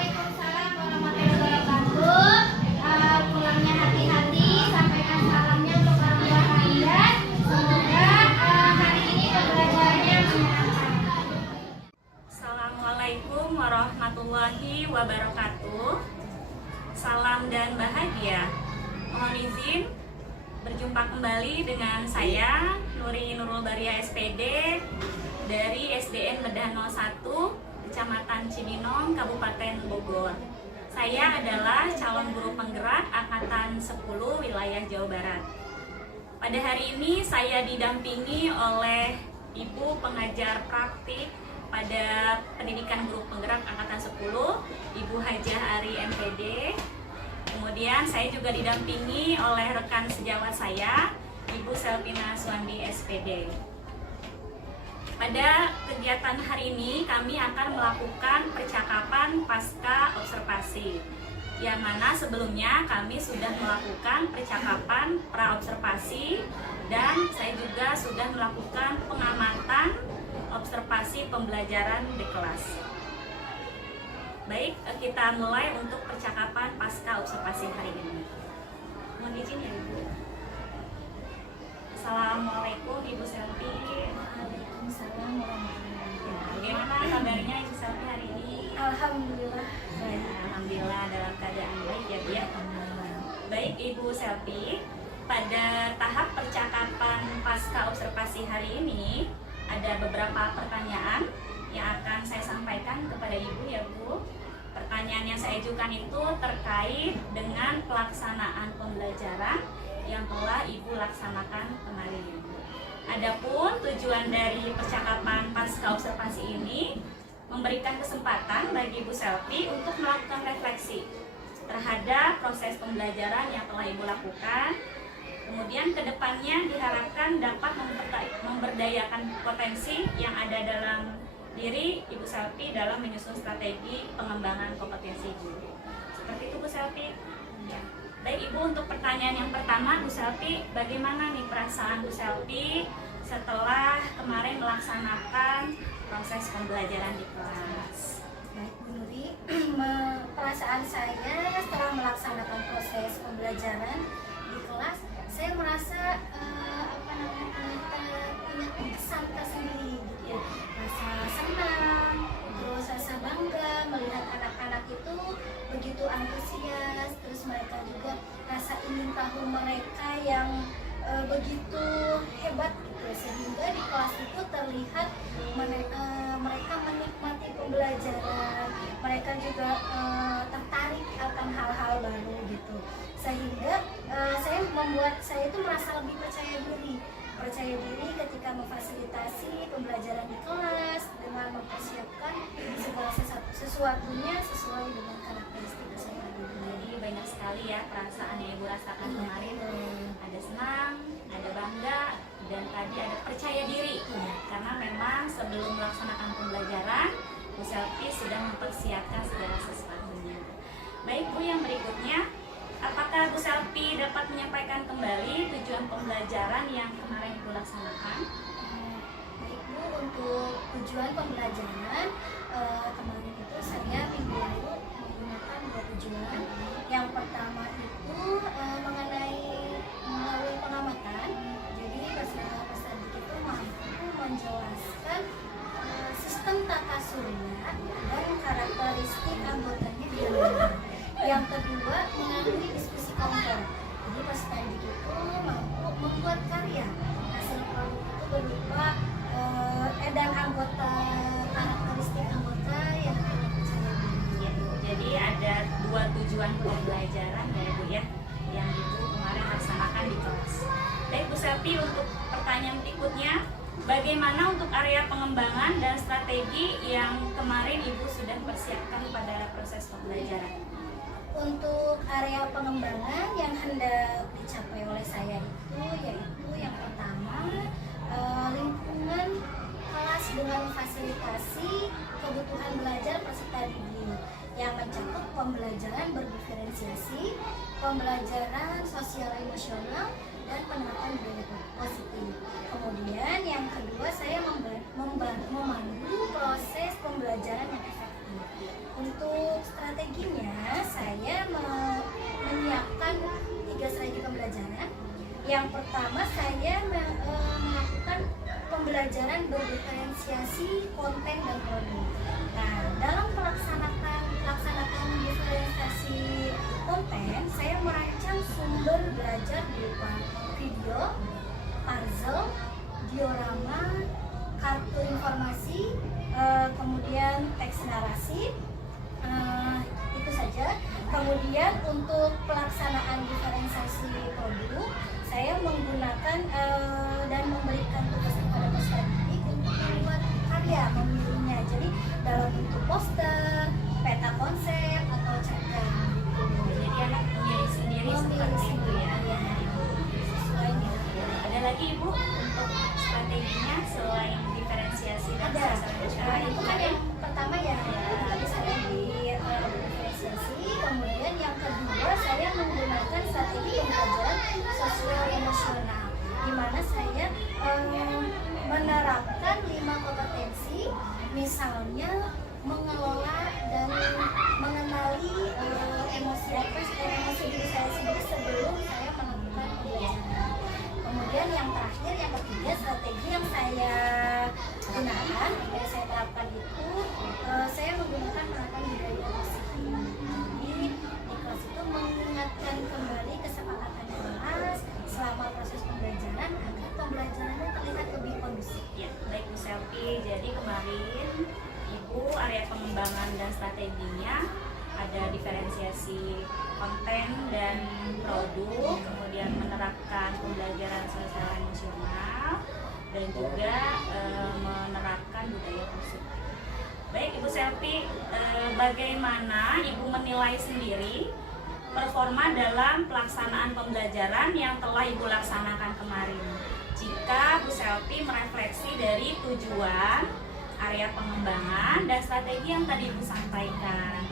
Waalaikumsalam warahmatullahi wabarakatuh. Pulangnya hati-hati, sampaikan salamnya untuk orang tua kalian. Semoga hari ini pembelajarannya menyenangkan. Assalamualaikum warahmatullahi wabarakatuh. Salam dan bahagia. Mohon izin berjumpa kembali dengan saya Nuri Nurul Baria SPD dari SDN Medan 01 Kecamatan Cibinong, Kabupaten Bogor. Saya adalah calon guru penggerak Angkatan 10 wilayah Jawa Barat. Pada hari ini saya didampingi oleh Ibu pengajar praktik pada Pendidikan Guru Penggerak Angkatan 10, Ibu Hajah Ari MPD. Kemudian saya juga didampingi oleh rekan sejawat saya, Ibu Selvina Suwandi SPD. Pada kegiatan hari ini kami akan melakukan percakapan pasca observasi, yang mana sebelumnya kami sudah melakukan percakapan pra-observasi dan saya juga sudah melakukan pengamatan observasi pembelajaran di kelas. Baik, kita mulai untuk percakapan pasca observasi hari ini. Mohon izin ya Ibu. Assalamualaikum Ibu Selvi. Waalaikumsalam warahmatullahi wabarakatuh. Bagaimana kabarnya Ibu Selvi hari ini? Alhamdulillah. Alhamdulillah dalam keadaan baik ya Bu ya. Baik Ibu Selvi, pada tahap percakapan pasca observasi hari ini ada beberapa pertanyaan yang akan saya sampaikan kepada Ibu ya Bu. Pertanyaan yang saya ajukan itu terkait dengan pelaksanaan pembelajaran yang telah Ibu laksanakan kemarin. Adapun tujuan dari percakapan pasca observasi ini memberikan kesempatan bagi Ibu Selvi untuk melakukan refleksi terhadap proses pembelajaran yang telah Ibu lakukan. Kemudian kedepannya diharapkan dapat memberdayakan potensi yang ada dalam diri Ibu Selvi dalam menyusun strategi pengembangan kompetensi guru. Seperti itu Bu Selvi. Ya. Baik Ibu, untuk pertanyaan yang pertama Bu Selvi, bagaimana nih perasaan Bu Selvi setelah kemarin melaksanakan proses pembelajaran di kelas? Baik Bu Nuri, perasaan saya setelah melaksanakan proses pembelajaran di kelas, saya merasa punya kesan tersendiri gitu. Rasa senang, terus rasa bangga melihat anak-anak itu begitu antusias, terus mereka juga rasa ingin tahu mereka yang begitu hebat gitu, sehingga di kelas itu terlihat mereka menikmati pembelajaran, mereka juga tertarik akan hal-hal baru gitu, sehingga saya itu merasa lebih percaya diri ketika memfasilitasi pembelajaran di kelas dengan mempersiapkan segala sesuatunya sesuai dengan karakteristik saya. Jadi banyak sekali ya perasaan yang Ibu rasakan kemarin. Ada senang, ada bangga, dan tadi ada percaya diri. Karena memang sebelum melaksanakan pembelajaran, Bu Selvi sudah mempersiapkan segala sesuatunya. Baik Bu, yang berikutnya, apakah Bu Selvi dapat menyampaikan kembali tujuan pembelajaran yang kemarin Ibu laksanakan? Baik Bu, untuk tujuan pembelajaran kemarin itu saya minggu lalu menggunakan 2 tujuan. Yang pertama itu mengenai melalui pengamatan. Jadi peserta didik itu mampu menjelaskan sistem tata surya dan karakteristik anggotanya di dalamnya. Yang kedua melalui diskusi kelompok. Jadi peserta didik itu mampu membuat karya. Hasil produk itu berupa dan karakteristik anggota yang percaya diri. Ya, jadi ada 2 tujuan pembelajaran ya Bu ya, yang Ibu kemarin laksanakan di kelas. Baik Bu Selvi, untuk pertanyaan berikutnya, bagaimana untuk area pengembangan dan strategi yang kemarin Ibu sudah persiapkan pada proses pembelajaran? Untuk area pengembangan yang hendak dicapai oleh saya itu yaitu yang pertama lingkungan kelas dengan fasilitasi kebutuhan belajar peserta didik yang mencakup pembelajaran berdiferensiasi, pembelajaran sosial emosional, dan penerapan budaya positif. Kemudian yang kedua saya memandu proses pembelajaran yang efektif. Untuk strateginya saya menyiapkan 3 strategi pembelajaran. Yang pertama saya melakukan pembelajaran berdiferensiasi konten dan produk. Nah, dalam melaksanakan diferensiasi konten, saya merancang sumber belajar berupa video, puzzle, diorama, kartu informasi, kemudian teks narasi. Itu saja. Kemudian untuk pelaksanaan diferensiasi produk, saya menggunakan strateginya selain diferensiasi dan Ada. sosial emosional Itu kan yang pertama ya, tadi saya di diferensiasi. Kemudian yang kedua saya menggunakan strategi pembelajaran sosial emosional, di mana saya menerapkan 5 kompetensi, misalnya mengelola dan mengenali emosi diri saya sendiri sebelum saya melakukan pembelajaran. Kemudian yang terakhir, yang ketiga, strategi yang saya gunakan, yang saya terapkan itu saya menggunakan penerapan budaya positif. Jadi di kelas itu mengingatkan kembali kesepakatan yang jelas selama proses pembelajaran agar pembelajarannya terlihat lebih kondusif. Ya, baik Bu Selvi. Jadi kemarin Ibu area pengembangan dan strateginya ada diferensiasi konten dan produk, kemudian menerapkan pembelajaran sosial emosional, dan juga menerapkan budaya positif. Baik Ibu Selvi, bagaimana Ibu menilai sendiri performa dalam pelaksanaan pembelajaran yang telah Ibu laksanakan kemarin? Jika Bu Selvi merefleksi dari tujuan, area pengembangan, dan strategi yang tadi Ibu sampaikan.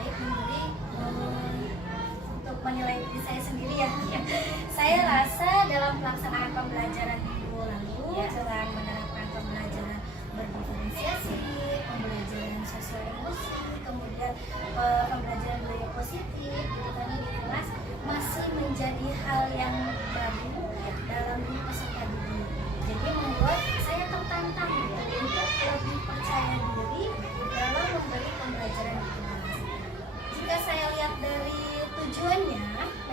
Baik, Menteri, untuk menilai diri saya sendiri ya. Saya rasa dalam pelaksanaan pembelajaran minggu lalu dengan menerapkan pembelajaran berdiferensiasi, pembelajaran sosial emosi, kemudian pembelajaran budaya positif, gitu kan, di kelas masih menjadi hal yang baru dalam diri peserta didik. Jadi membuat saya tertantang untuk lebih percaya diri dalam memberi pembelajaran di kelas. Jika saya lihat dari tujuannya,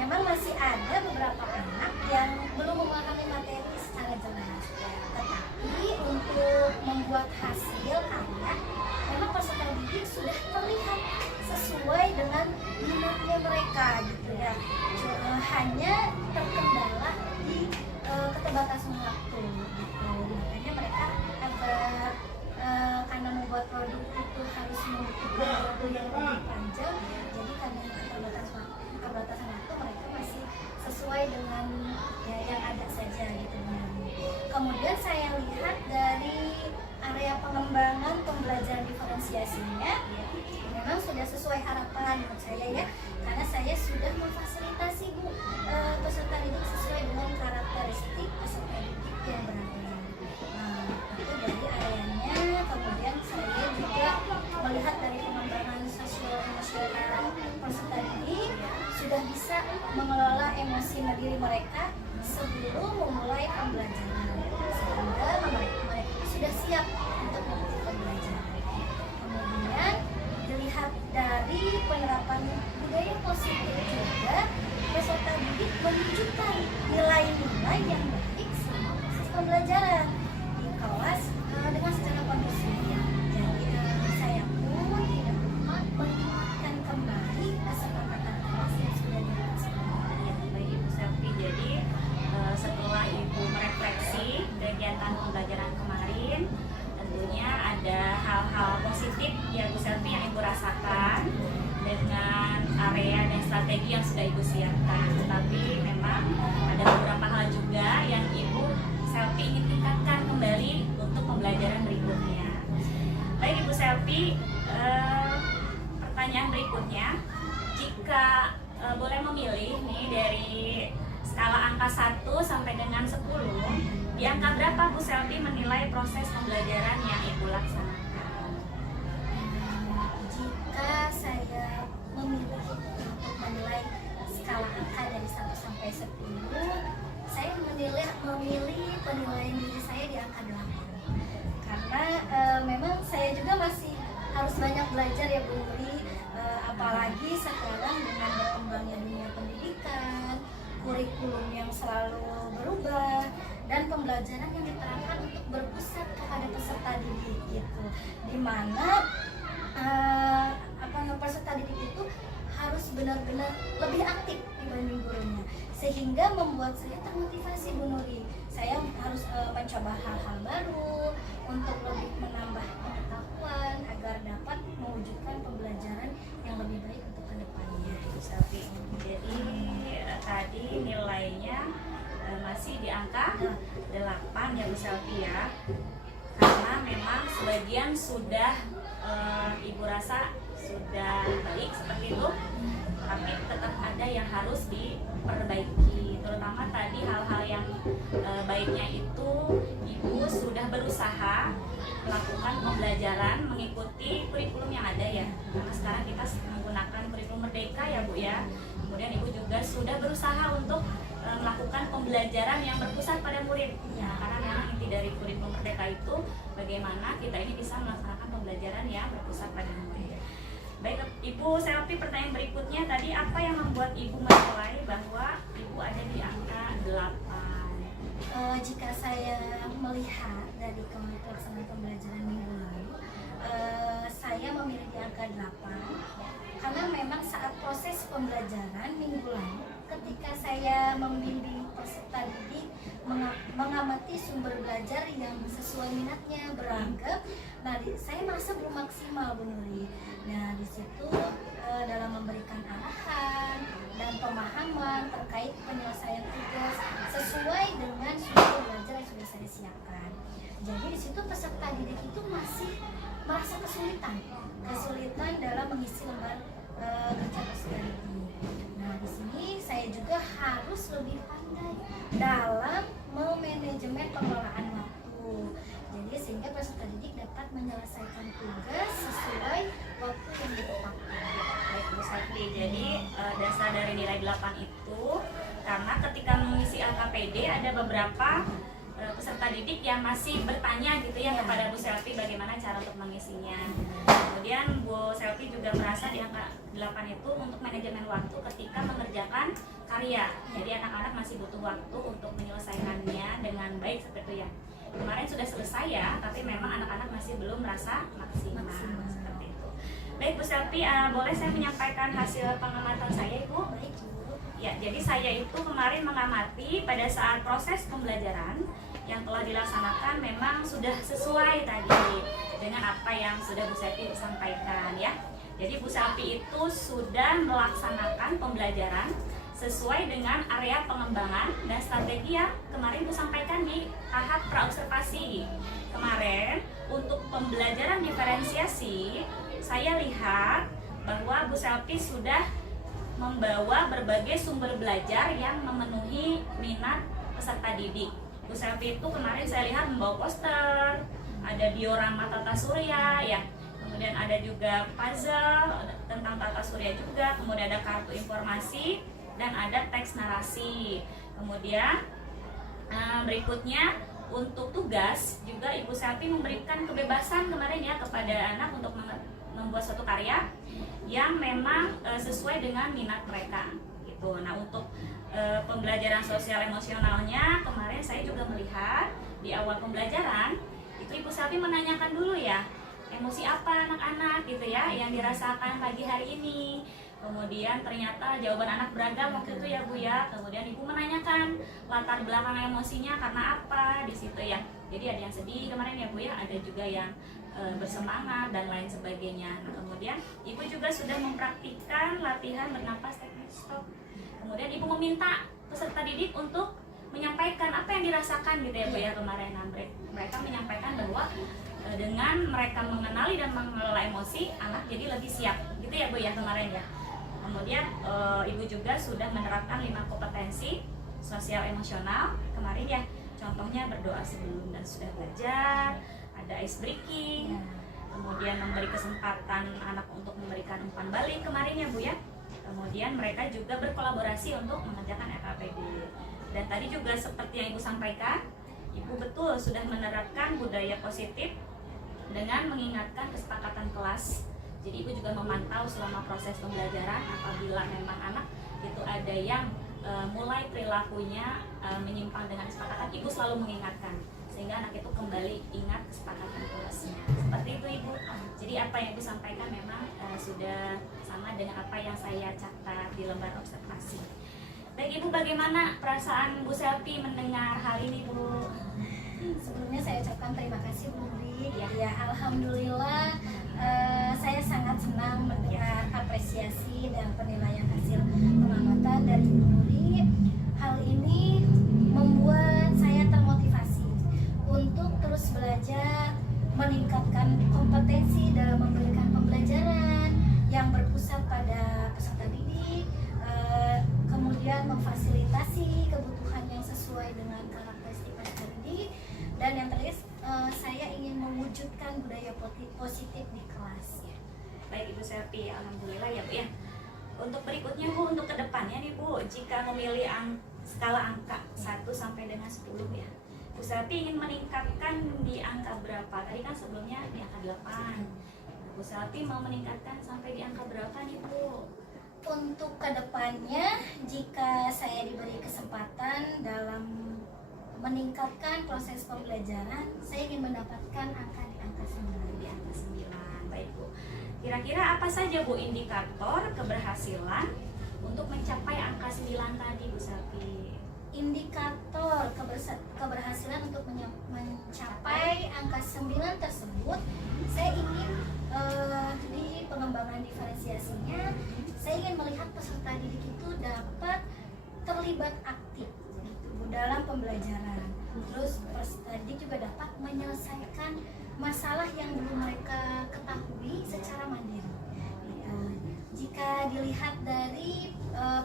memang masih ada beberapa anak yang belum memahami materi secara jelas. Tetapi untuk membuat hasil karya, memang peserta didik sudah terlihat sesuai dengan minatnya mereka gitu ya. Hanya terkendala di keterbatasan waktu gitu. Makanya mereka agak karena membuat produk itu harus membutuhkan waktu yang lebih panjang, jadi karena keterbatasan waktu mereka masih sesuai dengan ya, yang ada saja gitu. Kemudian saya lihat dari area pengembangan pembelajaran diferensiasinya, memang sudah sesuai harapan menurut saya ya, karena saya sudah memfasilitasi Bu peserta didik sesuai dengan karakteristik peserta didik yang beragam. Itu dari areanya. Kemudian saya juga melihat dari pengembangan sosial emosional peserta didik sudah bisa mengelola emosi diri mereka sebelum memulai pembelajaran, sehingga mereka sudah siap untuk mengikuti pembelajaran. Kemudian dilihat dari penerapan budaya positif juga, peserta didik menunjukkan nilai-nilai yang baik selama proses pembelajaran di kelas dengan secara kondusif. Jadi saya pun tidak lupa mengingatkan kembali kesepakatan kelas yang sudah dilaksanakan. Ya, baik Ibu Selvi. Jadi setelah Ibu merefleksi kegiatan pembelajaran kemarin, tentunya ada hal-hal positif ya Bu Selvi yang Ibu rasakan dengan area dan strategi yang sudah Ibu siapkan. Tetapi memang ada beberapa hal juga yang Ibu Selvi ingin tingkatkan kembali untuk pembelajaran berikutnya. Baik Ibu Selvi, pertanyaan berikutnya, jika boleh memilih nih dari skala angka 1 sampai dengan 10, di angka berapa Bu Selvi menilai proses pembelajaran yang Ibu laksanakan? Jika saya memilih untuk menilai skala angka dari 1 sampai 10, saya memilih penilaian diri saya di angka 8. Karena memang saya juga masih harus banyak belajar ya Bu Nuri, apalagi sekarang dengan berkembangnya dunia pendidikan, kurikulum yang selalu berubah, dan pembelajaran yang diterapkan untuk berpusat kepada peserta didik gitu, dimana peserta didik itu harus benar-benar lebih aktif dibanding gurunya, sehingga membuat saya termotivasi Bu Nuri. Saya harus mencoba hal-hal baru untuk lebih menambah pengetahuan agar dapat mewujudkan pembelajaran yang lebih baik untuk kedepannya. Selvi. Jadi tadi nilainya masih di angka 8 ya Bu Selvi ya. Karena memang sebagian sudah Ibu rasa sudah baik seperti itu, tapi tetap ada yang harus diperbaiki. Terutama tadi hal-hal yang baiknya itu Ibu sudah berusaha melakukan pembelajaran mengikuti kurikulum yang ada ya. Karena sekarang kita menggunakan kurikulum Merdeka ya Bu ya. Kemudian Ibu juga sudah berusaha untuk melakukan pembelajaran yang berpusat pada murid. Ya, karena memang inti dari kurikulum Merdeka itu bagaimana kita ini bisa melaksanakan pembelajaran yang berpusat pada murid. Baik, Ibu Selvi, pertanyaan berikutnya tadi apa yang membuat Ibu menilai bahwa Ibu ada di angka 8? Jika saya melihat dari pelaksanaan pembelajaran minggu lalu, saya memilih di angka 8 karena memang saat proses pembelajaran minggu lalu ketika saya membimbing peserta didik mengamati sumber belajar yang sesuai minatnya beragam, nah saya merasa belum maksimal Bu Nuri. Nah di situ dalam memberikan arahan dan pemahaman terkait penyelesaian tugas sesuai dengan sumber belajar yang sudah saya siapkan. Jadi di situ peserta didik itu masih merasa kesulitan dalam mengisi lembar kerja peserta didik. Nah di sini saya juga harus lebih pandai dalam memanajemen pengelolaan waktu. Jadi sehingga peserta didik dapat menyelesaikan tugas sesuai waktu yang ditetapkan. Baik Bu Selvi, jadi dasar dari nilai 8 itu karena ketika mengisi LKPD ada beberapa peserta didik yang masih bertanya gitu ya kepada Bu Selvi bagaimana cara untuk mengisinya. Kemudian Bu Selvi juga merasa di angka 8 itu untuk manajemen waktu ketika mengerjakan karya. Jadi anak-anak masih butuh waktu untuk menyelesaikannya dengan baik seperti itu ya. Kemarin sudah selesai ya, tapi memang anak-anak masih belum merasa maksimal. Seperti itu. Baik Bu Selvi, boleh saya menyampaikan hasil pengamatan saya Ibu? Baik Bu. Ya, jadi saya itu kemarin mengamati pada saat proses pembelajaran yang telah dilaksanakan memang sudah sesuai tadi dengan apa yang sudah Bu Selvi sampaikan ya. Jadi Bu Selvi itu sudah melaksanakan pembelajaran sesuai dengan area pengembangan dan strategi yang kemarin Bu sampaikan di tahap praobservasi. Kemarin untuk pembelajaran diferensiasi saya lihat bahwa Bu Selvi sudah membawa berbagai sumber belajar yang memenuhi minat peserta didik. Bu Selvi itu kemarin saya lihat membawa poster, ada diorama tata surya ya, kemudian ada juga puzzle tentang tata surya juga, kemudian ada kartu informasi dan ada teks narasi. Kemudian berikutnya untuk tugas juga Ibu Selvi memberikan kebebasan kemarin ya kepada anak untuk membuat suatu karya yang memang sesuai dengan minat mereka gitu. Nah untuk pembelajaran sosial emosionalnya kemarin saya juga melihat di awal pembelajaran itu Ibu Selvi menanyakan dulu ya emosi apa anak-anak gitu ya yang dirasakan pagi hari ini. Kemudian ternyata jawaban anak beragam waktu itu ya Bu ya. Kemudian Ibu menanyakan latar belakang emosinya karena apa di situ ya. Jadi ada yang sedih kemarin ya Bu ya, ada juga yang bersemangat dan lain sebagainya. Nah, kemudian Ibu juga sudah mempraktikkan latihan bernapas teknik stop. Kemudian Ibu meminta peserta didik untuk menyampaikan apa yang dirasakan gitu ya Bu ya kemarin. Nah, mereka menyampaikan bahwa dengan mereka mengenali dan mengelola emosi, anak jadi lebih siap gitu ya Bu ya kemarin ya. Kemudian Ibu juga sudah menerapkan 5 kompetensi sosial emosional kemarin ya. Contohnya berdoa sebelum dan sudah belajar, ada ice breaking, kemudian memberi kesempatan anak untuk memberikan umpan balik kemarin ya Bu ya. Kemudian mereka juga berkolaborasi untuk mengerjakan LKPD. Dan tadi juga seperti yang Ibu sampaikan, Ibu betul sudah menerapkan budaya positif dengan mengingatkan kesepakatan kelas. Jadi Ibu juga memantau selama proses pembelajaran apabila memang anak itu ada yang mulai perilakunya menyimpang dengan kesepakatan, Ibu selalu mengingatkan sehingga anak itu kembali ingat kesepakatan kelasnya. Seperti itu Ibu. Jadi apa yang Ibu sampaikan memang sudah sama dengan apa yang saya catat di lembar observasi. Baik Ibu, bagaimana perasaan Bu Selvi mendengar hal ini Bu? Sebelumnya saya ucapkan terima kasih Bu Nuri. Ya, alhamdulillah saya sangat senang mendengar apresiasi dan penilaian hasil pengamatan dari Bu Nuri. Hal ini dengan karakteristik peserta didik. Dan yang terakhir saya ingin mewujudkan budaya positif di kelas. Ya. Baik Ibu Selvi, alhamdulillah ya Bu ya. Untuk berikutnya Bu, untuk kedepannya nih Bu, jika memilih skala angka 1 sampai dengan 10 ya, Bu Selvi ingin meningkatkan di angka berapa? Tadi kan sebelumnya di angka 8. Bu Selvi mau meningkatkan sampai di angka berapa nih Bu? Untuk kedepannya, jika saya diberi kesempatan dalam meningkatkan proses pembelajaran, saya ingin mendapatkan angka di angka 9. Di angka 9, baik Bu. Kira-kira apa saja Bu indikator keberhasilan untuk mencapai angka 9 tadi Bu Selvi? Indikator keberhasilan untuk mencapai angka 9 tersebut, saya ingin di pengembangan diferensiasinya, saya ingin melihat peserta didik itu dapat terlibat aktif gitu, dalam pembelajaran. Terus peserta didik juga dapat menyelesaikan masalah yang belum mereka ketahui secara mandiri. Jika dilihat dari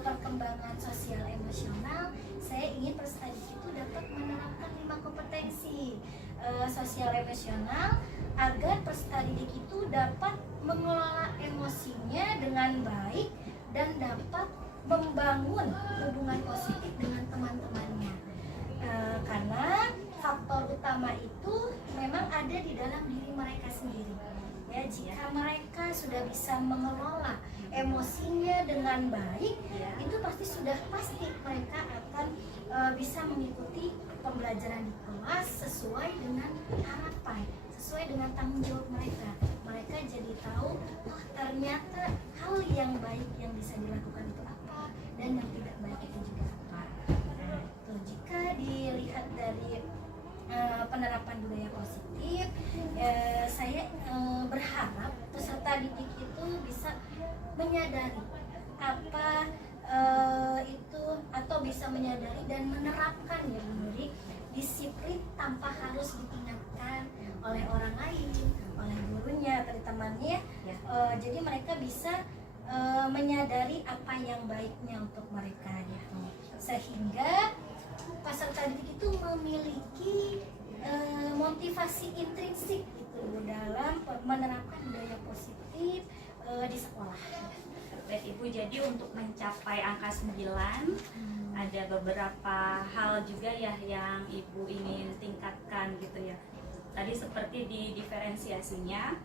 perkembangan sosial emosional, saya ingin peserta didik itu dapat menerapkan 5 kompetensi sosial emosional agar peserta didik itu dapat mengelola emosinya dengan baik dan dapat membangun hubungan positif dengan teman-temannya. Karena faktor utama itu memang ada di dalam diri mereka sendiri. Ya, jika mereka sudah bisa mengelola emosinya dengan baik, itu pasti mereka akan bisa mengikuti pembelajaran di kelas sesuai dengan harapan, sesuai dengan tanggung jawab mereka. Mereka jadi tahu, oh ternyata hal yang baik yang bisa dilakukan itu apa dan yang tidak baik itu juga apa. Nah, jika dilihat dari penerapan budaya positif, saya berharap peserta didik itu bisa menyadari apa itu, atau bisa menyadari dan menerapkan ya murid disiplin tanpa harus diingatkan oleh orang lain, oleh gurunya atau temannya. Jadi mereka bisa menyadari apa yang baiknya untuk mereka ya. Sehingga peserta didik itu memiliki motivasi intrinsik gitu dalam menerapkan budaya positif di sekolah. Baik Ibu, jadi untuk mencapai angka 9 ada beberapa hal juga ya yang Ibu ingin tingkatkan gitu ya. Tadi seperti di diferensiasinya,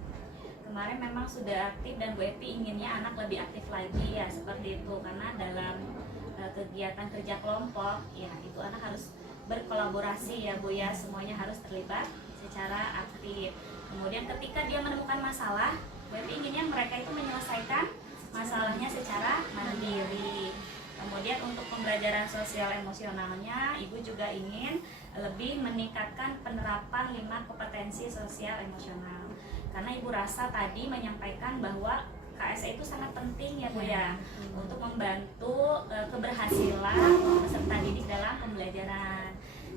kemarin memang sudah aktif dan Bu Epi inginnya anak lebih aktif lagi ya, seperti itu. Karena dalam kegiatan kerja kelompok ya itu anak harus berkolaborasi ya Bu ya, semuanya harus terlibat secara aktif. Kemudian ketika dia menemukan masalah, Bu Epi inginnya mereka itu menyelesaikan masalahnya secara mandiri. Kemudian untuk pembelajaran sosial emosionalnya, Ibu juga ingin lebih meningkatkan penerapan 5 kompetensi sosial emosional. Karena Ibu rasa tadi menyampaikan bahwa KSE itu sangat penting ya Bu ya, untuk membantu keberhasilan peserta didik dalam pembelajaran.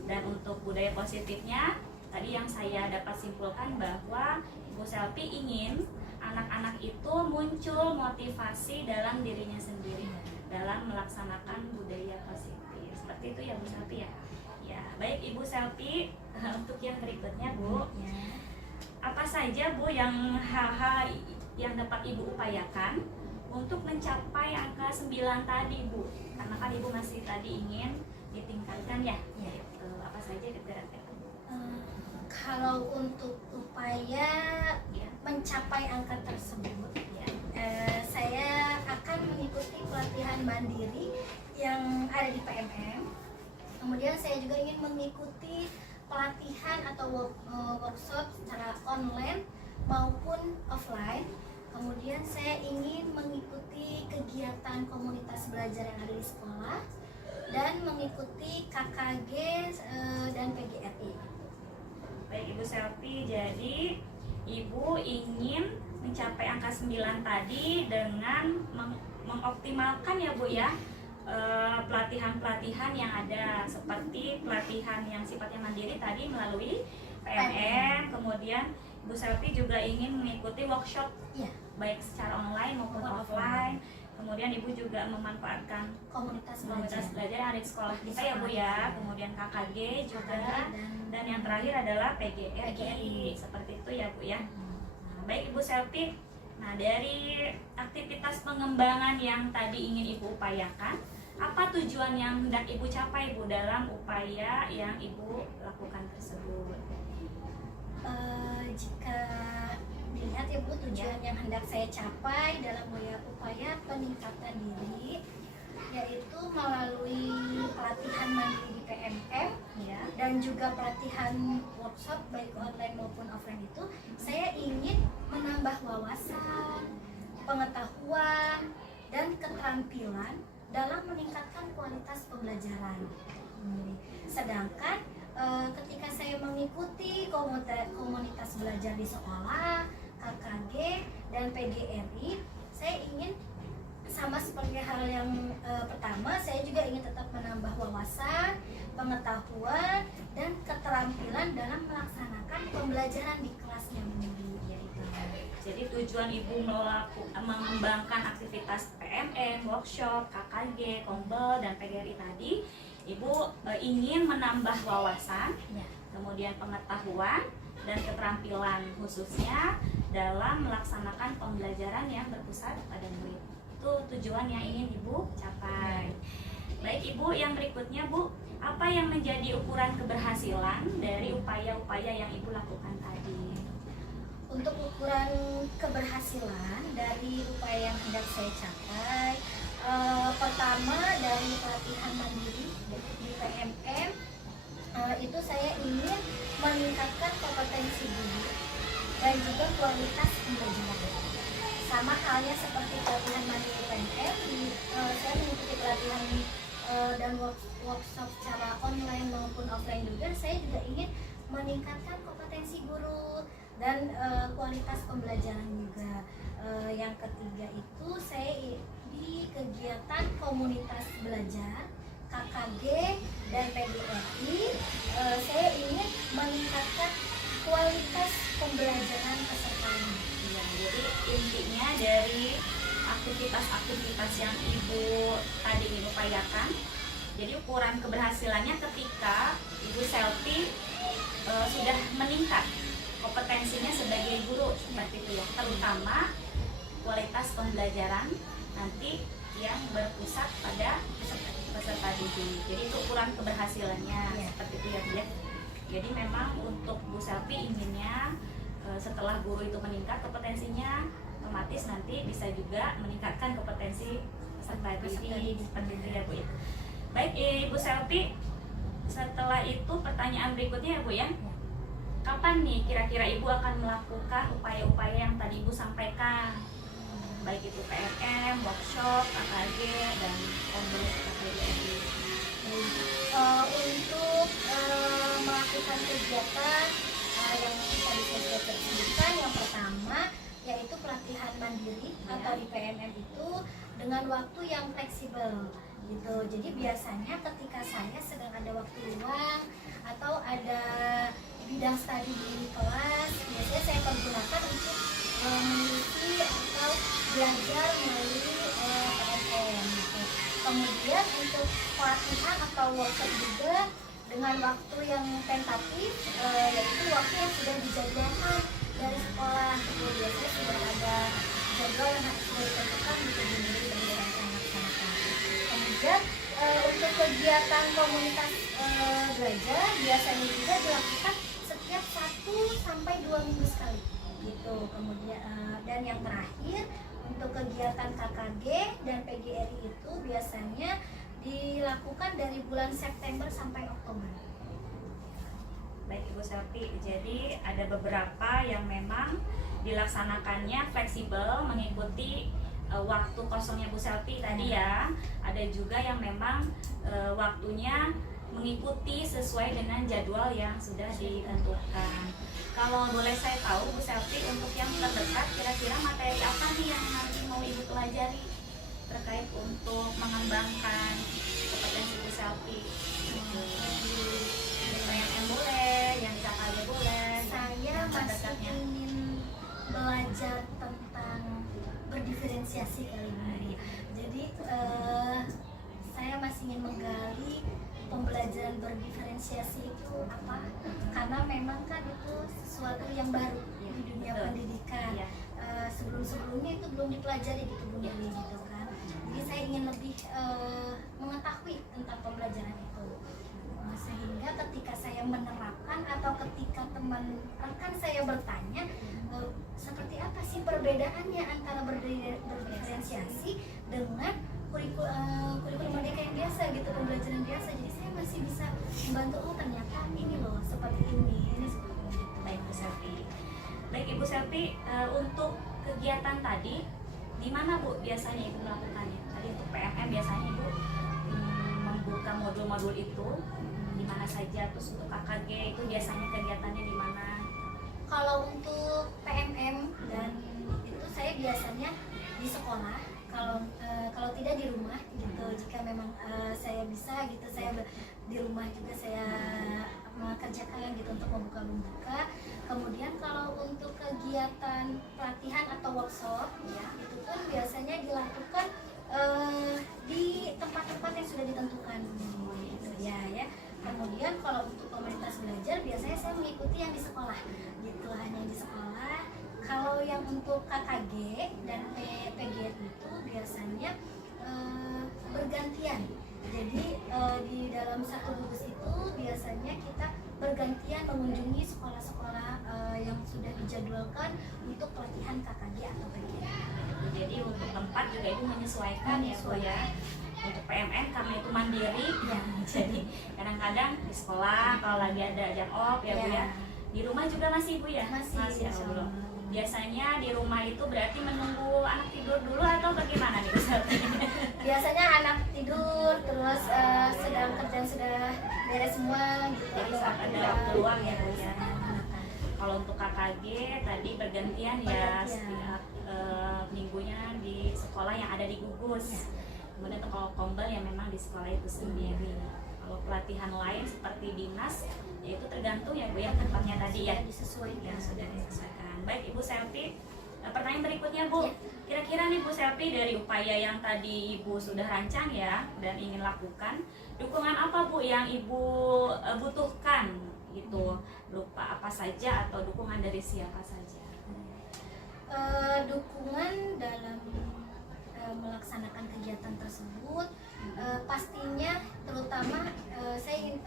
Dan untuk budaya positifnya, tadi yang saya dapat simpulkan bahwa Ibu Selvi ingin anak-anak itu muncul motivasi dalam dirinya sendiri dalam melaksanakan budaya positif. Seperti itu ya Bu Selvi ya. Ya, baik Ibu Selvi, untuk yang berikutnya Bu, apa saja Bu yang hal-hal yang dapat Ibu upayakan untuk mencapai angka 9 tadi Bu? Karena kan Ibu masih tadi ingin ditingkatkan ya. Apa saja kira-kira? Kalau untuk upaya mencapai angka tersebut, saya akan mengikuti pelatihan mandiri yang ada di PMM. Kemudian saya juga ingin mengikuti pelatihan atau workshop secara online maupun offline. Kemudian saya ingin mengikuti kegiatan komunitas belajar yang ada di sekolah dan mengikuti KKG dan PGRI. Baik Ibu Selvi, jadi Ibu ingin mencapai angka 9 tadi dengan mengoptimalkan ya Bu ya pelatihan-pelatihan yang ada, seperti pelatihan yang sifatnya mandiri tadi melalui PMM. Kemudian Ibu Selvi juga ingin mengikuti workshop baik secara online maupun offline. Kemudian Ibu juga memanfaatkan komunitas komunitas belajar. belajar yang ada di sekolah kita ya Bu ya. Kemudian KKG juga. Dan yang terakhir adalah PGRI. Seperti itu ya Bu ya. Nah, baik Ibu Selvi. Nah, dari aktivitas pengembangan yang tadi ingin Ibu upayakan, apa tujuan yang hendak Ibu capai Bu dalam upaya yang Ibu lakukan tersebut? Jika dilihat ya Bu, tujuan yang hendak saya capai dalam upaya peningkatan diri yaitu melalui pelatihan mandiri di PMM Ya. dan juga pelatihan workshop baik online maupun offline itu, saya ingin menambah wawasan, pengetahuan, dan keterampilan dalam meningkatkan kualitas pembelajaran. Sedangkan ketika saya mengikuti komunitas belajar di sekolah, KKG, dan PGRI, saya ingin sama seperti hal yang pertama, saya juga ingin tetap menambah wawasan, pengetahuan, dan keterampilan dalam melaksanakan pembelajaran di kelasnya sendiri. Jadi tujuan Ibu mengembangkan aktivitas PMM, workshop, KKG, Kombel, dan PGRI tadi, Ibu ingin menambah wawasan, Ya. kemudian pengetahuan, dan keterampilan khususnya dalam melaksanakan pembelajaran yang berpusat pada murid. Itu tujuan yang ingin Ibu capai. Baik Ibu, yang berikutnya Bu, apa yang menjadi ukuran keberhasilan dari upaya-upaya yang Ibu lakukan tadi? Untuk ukuran keberhasilan dari upaya yang hendak saya capai, pertama dari pelatihan mandiri di PMM, itu saya ingin meningkatkan kompetensi diri dan juga kualitas pembelajaran. Sama halnya seperti pelatihan mandiri PMM, saya mengikuti pelatihan dan workshop secara online maupun offline juga. Saya juga ingin meningkatkan kompetensi guru dan kualitas pembelajaran juga. Yang ketiga itu saya di kegiatan komunitas belajar KKG dan PGRI, saya ingin meningkatkan kualitas pembelajaran pesertanya. Ya, jadi intinya dari aktivitas-aktivitas yang Ibu tadi ingin upayakan, jadi ukuran keberhasilannya ketika Ibu Selvi sudah meningkat kompetensinya sebagai guru seperti itu ya, terutama kualitas pembelajaran nanti yang berpusat pada peserta didik. Jadi itu ukuran keberhasilannya seperti itu ya Bu ya. Jadi memang untuk Bu Selvi inginnya setelah guru itu meningkat kompetensinya, otomatis nanti bisa juga meningkatkan kompetensi peserta didik seperti itu ya Bu ya. Baik Ibu Selvi, setelah itu pertanyaan berikutnya ya Bu ya. Kapan nih kira-kira Ibu akan melakukan upaya-upaya yang tadi Ibu sampaikan? Baik itu PMM, workshop, KKG, dan kombel seperti ini. Untuk melakukan kegiatan yang tadi saya sebutkan, yang pertama yaitu pelatihan mandiri atau di PMM itu dengan waktu yang fleksibel gitu. Jadi biasanya ketika saya sedang ada waktu luang atau ada bidang studi di kelas, biasanya saya pergunakan untuk mengikuti atau belajar melalui PMM gitu. Kemudian untuk pelatihan atau workshop juga dengan waktu yang tentatif, yaitu waktu yang sudah dijadwalkan dari sekolah. Biasanya sudah ada jadwal yang sudah ditentukan gitu dan saya laksanakan. Kemudian untuk kegiatan komunitas belajar biasanya juga dilakukan setiap 1 sampai 2 minggu sekali gitu. Kemudian dan yang terakhir untuk kegiatan KKG dan PGRI itu biasanya dilakukan dari bulan September sampai Oktober. Baik Ibu Selvi, jadi ada beberapa yang memang dilaksanakannya fleksibel mengikuti waktu kosongnya Bu Selvi tadi ya. Ada juga yang memang waktunya mengikuti sesuai dengan jadwal yang sudah ditentukan. Kalau boleh saya tahu Bu Selvi, untuk yang terdekat kira-kira materi apa nih yang nanti mau Ibu pelajari terkait untuk mengembangkan kompetensi Bu Selvi? Yang boleh, yang KKG boleh. Saya masih ingin belajar tentang berdiferensiasi kali ini. ingin menggali pembelajaran berdiferensiasi itu apa, karena memang kan itu sesuatu yang baru di dunia pendidikan. Sebelum-sebelumnya itu belum dipelajari gitu Bu Nili gitu kan. Jadi saya ingin lebih mengetahui tentang pembelajaran itu. Sehingga ketika saya menerapkan atau ketika teman rekan saya bertanya seperti apa sih perbedaannya antara berdiferensiasi dengan kurikulum merdeka yang biasa gitu, pembelajaran biasa. Jadi saya masih bisa membantu, oh ternyata ini loh seperti ini seperti itu. Baik Bu Selvi. Baik Ibu Selvi, untuk kegiatan tadi di mana Bu biasanya Ibu melakukannya? Tadi untuk PMM biasanya Ibu membuka modul-modul itu di mana saja, terus untuk KKG itu biasanya kegiatannya di mana? Kalau untuk PMM dan itu saya biasanya di sekolah, kalau tidak di rumah gitu. Jika memang saya bisa gitu, saya di rumah juga saya mengerjakan gitu untuk membuka. Kemudian kalau untuk kegiatan pelatihan atau workshop ya, itu pun biasanya dilakukan di tempat-tempat yang sudah ditentukan gitu ya. Kemudian kalau untuk komunitas belajar biasanya saya mengikuti yang di sekolah gitu, hanya di sekolah. Kalau yang untuk KKG dan PGR itu biasanya bergantian. Jadi di dalam satu gugus itu biasanya kita bergantian mengunjungi sekolah-sekolah yang sudah dijadwalkan untuk pelatihan KKG atau PGR. Jadi untuk tempat juga Ibu menyesuaikan ya Bu ya. Untuk PMN karena itu mandiri ya, jadi kadang-kadang di sekolah kalau lagi ada jam off ya Bu ya. Di rumah juga masih Bu ya? Masih ya belum. Biasanya di rumah itu berarti menunggu anak tidur dulu atau bagaimana nih Bu Selvi? Biasanya anak tidur terus sedang kerjaan sudah beres semua gitu. Jadi saat ada waktu luang ya Bu ya. Kalau untuk KKG tadi bergantian ya setiap minggunya di sekolah yang ada di gugus. Kemudian untuk kalau kombel ya memang di sekolah itu sendiri. Kalau pelatihan lain seperti dinas, ya itu tergantung ya Bu ya tempatnya tadi ya. Disesuaikan. Sudah disesuaikan. Baik Ibu Selvi, pertanyaan berikutnya Bu. Kira-kira nih Bu Selvi dari upaya yang tadi Ibu sudah rancang ya dan ingin lakukan, dukungan apa Bu yang Ibu butuhkan gitu? Lupa apa saja atau dukungan dari siapa saja? Dukungan dalam melaksanakan kegiatan tersebut pastinya terutama saya ingin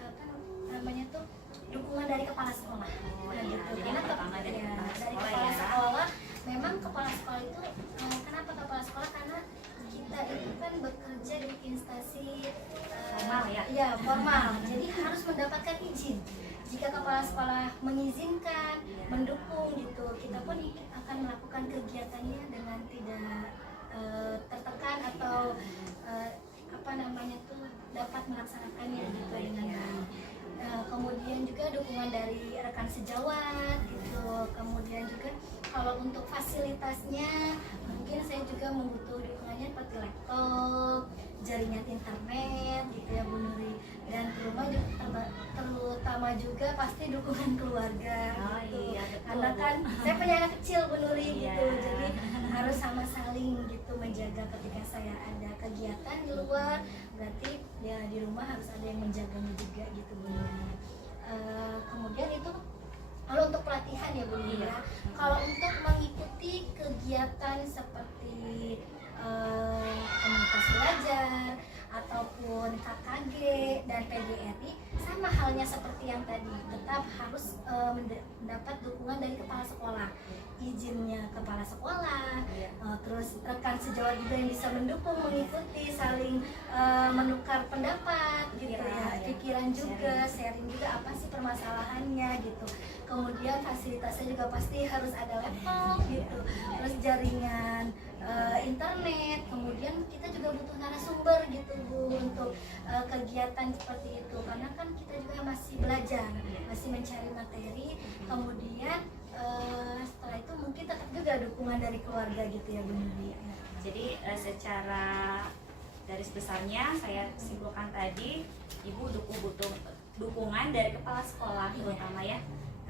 dukungan dari kepala sekolah. Karena dari kepala sekolah memang kepala sekolah itu kenapa kepala sekolah, karena kita itu kan bekerja di instansi formal ya. Ya formal, jadi harus mendapatkan izin. Jika kepala sekolah mengizinkan, mendukung gitu, kita pun akan melakukan kegiatannya dengan tidak tertekan atau dapat melaksanakannya gitu dengan baik. Kemudian juga dukungan dari rekan sejawat gitu. Kemudian juga kalau untuk fasilitasnya mungkin saya juga membutuh dukungannya seperti laptop, jaringan internet gitu ya Bu Nuri, dan rumah juga terutama juga pasti dukungan keluarga gitu. Iya, betul, karena kan saya punya anak kecil Bu Nuri gitu, Iya. jadi harus sama saling gitu menjaga ketika saya ada kegiatan di luar, berarti ya di rumah harus ada yang menjaganya juga gitu Bu Nuri. Kemudian itu kalau untuk pelatihan ya Bu Nuri ya. Kalau untuk mengikuti kegiatan seperti komunitas belajar ataupun KKG dan PGRI, sama halnya seperti yang tadi, tetap harus mendapat dukungan dari kepala sekolah, izinnya kepala sekolah, terus rekan sejawat juga yang bisa mendukung, mengikuti, saling menukar pendapat gitu ya, pikiran juga, sharing juga apa sih permasalahannya gitu. Kemudian fasilitasnya juga pasti harus ada laptop gitu, terus jaringan internet. Kemudian kita juga butuh narasumber gitu Bu untuk kegiatan seperti itu, karena kan kita juga masih belajar, masih mencari materi. Kemudian setelah itu mungkin tetap juga dukungan dari keluarga gitu ya Bu Nuri. Jadi secara garis besarnya saya simpulkan tadi, Ibu butuh dukungan dari kepala sekolah terutama ya,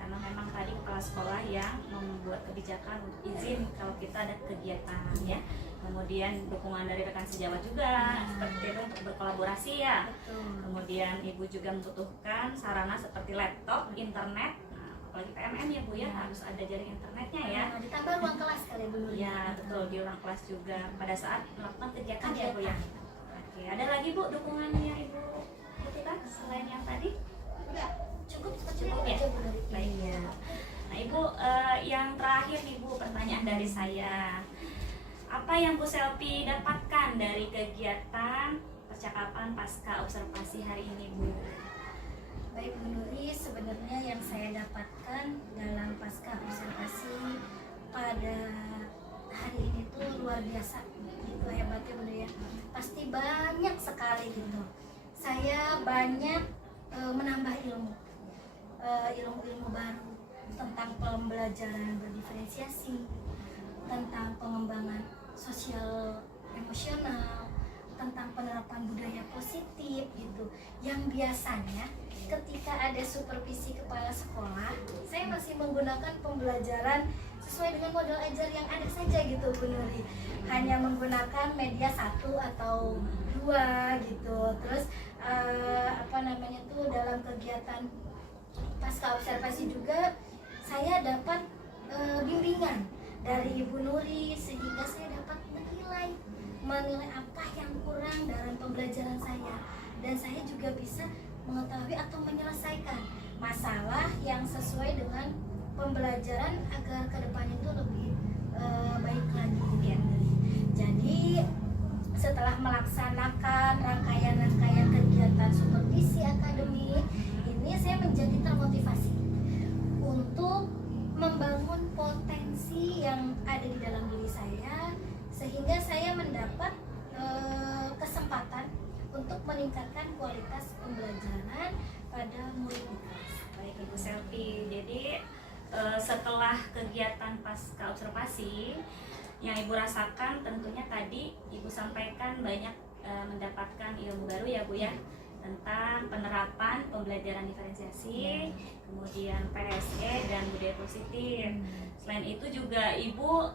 karena memang tadi kepala sekolah yang membuat kebijakan untuk izin kalau kita ada kegiatan ya. Kemudian dukungan dari rekan sejawat juga seperti itu untuk berkolaborasi ya. Kemudian ibu juga membutuhkan sarana seperti laptop, internet, apalagi PMM ya Bu ya, harus ada jaring internetnya ya. Ditambah ruang kelas kali Bu Nur. Ya betul, di ruang kelas juga pada saat melakukan kegiatan ya Bu ya. Oke, ada lagi Bu dukungannya Ibu Putita selain yang tadi? Cukup Ya, aja Bu Nur. baik ya. Nah Ibu, yang terakhir nih Bu, pertanyaan dari saya. Apa yang Bu Selvi dapatkan dari kegiatan percakapan pasca observasi hari ini Bu? Baik Bu Nuri, sebenarnya yang saya dapatkan dalam pasca observasi pada hari ini tuh luar biasa, itu hebatnya Bu Nuri ya. Pasti banyak sekali gitu. Saya banyak menambah ilmu baru tentang pembelajaran berdiferensiasi, tentang pengembangan sosial emosional, tentang penerapan budaya positif gitu. Yang biasanya ketika ada supervisi kepala sekolah, saya masih menggunakan pembelajaran sesuai dengan model ajar yang ada saja gitu Bu Nuri. Hanya menggunakan media 1 atau 2 gitu. Terus dalam kegiatan pasca observasi juga saya dapat bimbingan dari Ibu Nuri, sehingga saya dapat menilai apa yang kurang dalam pembelajaran saya, dan saya juga bisa mengetahui atau menyelesaikan masalah yang sesuai dengan pembelajaran agar kedepannya itu lebih baik lagi ya. Jadi setelah melaksanakan rangkaian kegiatan supervisi akademik ini, saya menjadi termotivasi untuk membangun potensi yang ada di dalam diri saya, sehingga saya mendapat kesempatan untuk meningkatkan kualitas pembelajaran pada murid di kelas. Baik Ibu Selvi, jadi setelah kegiatan pasca observasi yang Ibu rasakan, tentunya tadi Ibu sampaikan banyak mendapatkan ilmu baru ya Bu ya, tentang penerapan pembelajaran diferensiasi, kemudian PSE dan budaya positif. Selain itu juga Ibu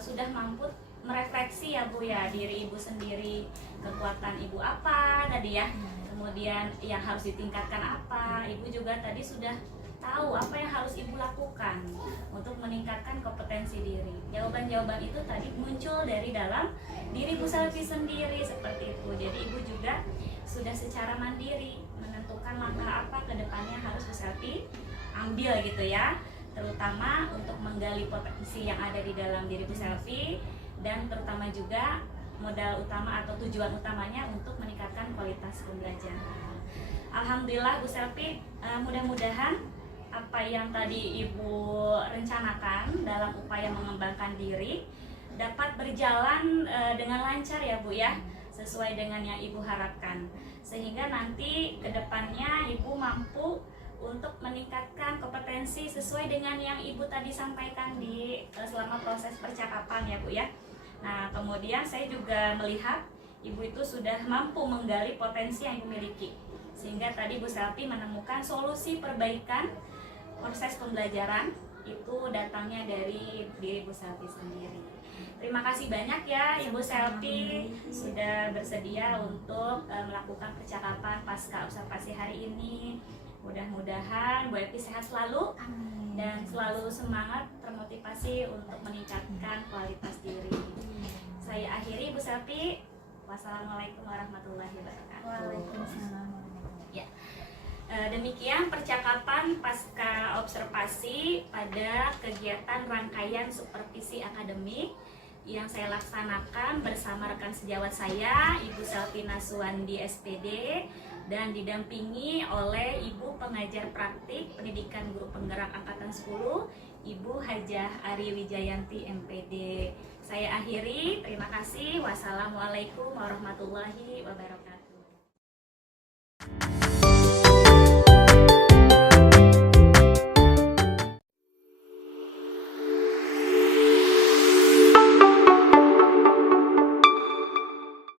sudah mampu merefleksi ya Bu ya, diri Ibu sendiri, kekuatan Ibu apa tadi ya, kemudian yang harus ditingkatkan apa. Ibu juga tadi sudah tahu apa yang harus Ibu lakukan untuk meningkatkan kompetensi diri. Jawaban-jawaban itu tadi muncul dari dalam diri Bu Selvi sendiri seperti itu. Jadi Ibu juga sudah secara mandiri menentukan langkah apa ke depannya harus Bu Selvi ambil gitu ya, terutama untuk menggali potensi yang ada di dalam diri Bu Selvi, dan terutama juga modal utama atau tujuan utamanya untuk meningkatkan kualitas pembelajaran. Alhamdulillah Bu Selvi, mudah-mudahan apa yang tadi Ibu rencanakan dalam upaya mengembangkan diri dapat berjalan dengan lancar ya Bu ya, sesuai dengan yang Ibu harapkan, sehingga nanti ke depannya Ibu mampu untuk meningkatkan kompetensi sesuai dengan yang Ibu tadi sampaikan di selama proses percakapan ya Bu ya. Nah, kemudian saya juga melihat Ibu itu sudah mampu menggali potensi yang Ibu miliki, sehingga tadi Bu Selvi menemukan solusi perbaikan proses pembelajaran itu datangnya dari diri Bu Selvi sendiri. Terima kasih banyak ya Ibu Selvi sudah bersedia untuk melakukan percakapan pasca observasi hari ini. Mudah-mudahan Bu Evi sehat selalu dan selalu semangat, termotivasi untuk meningkatkan kualitas diri. Saya akhiri Bu Selvi. Wassalamualaikum warahmatullahi wabarakatuh. Waalaikumsalam. Ya. Demikian percakapan pasca observasi pada kegiatan rangkaian supervisi akademik yang saya laksanakan bersama rekan sejawat saya, Ibu Selvi Nasuandi SPD, dan didampingi oleh Ibu Pengajar Praktik Pendidikan Guru Penggerak Angkatan 10, Ibu Hajah Ari Wijayanti MPD. Saya akhiri, terima kasih. Wassalamualaikum warahmatullahi wabarakatuh.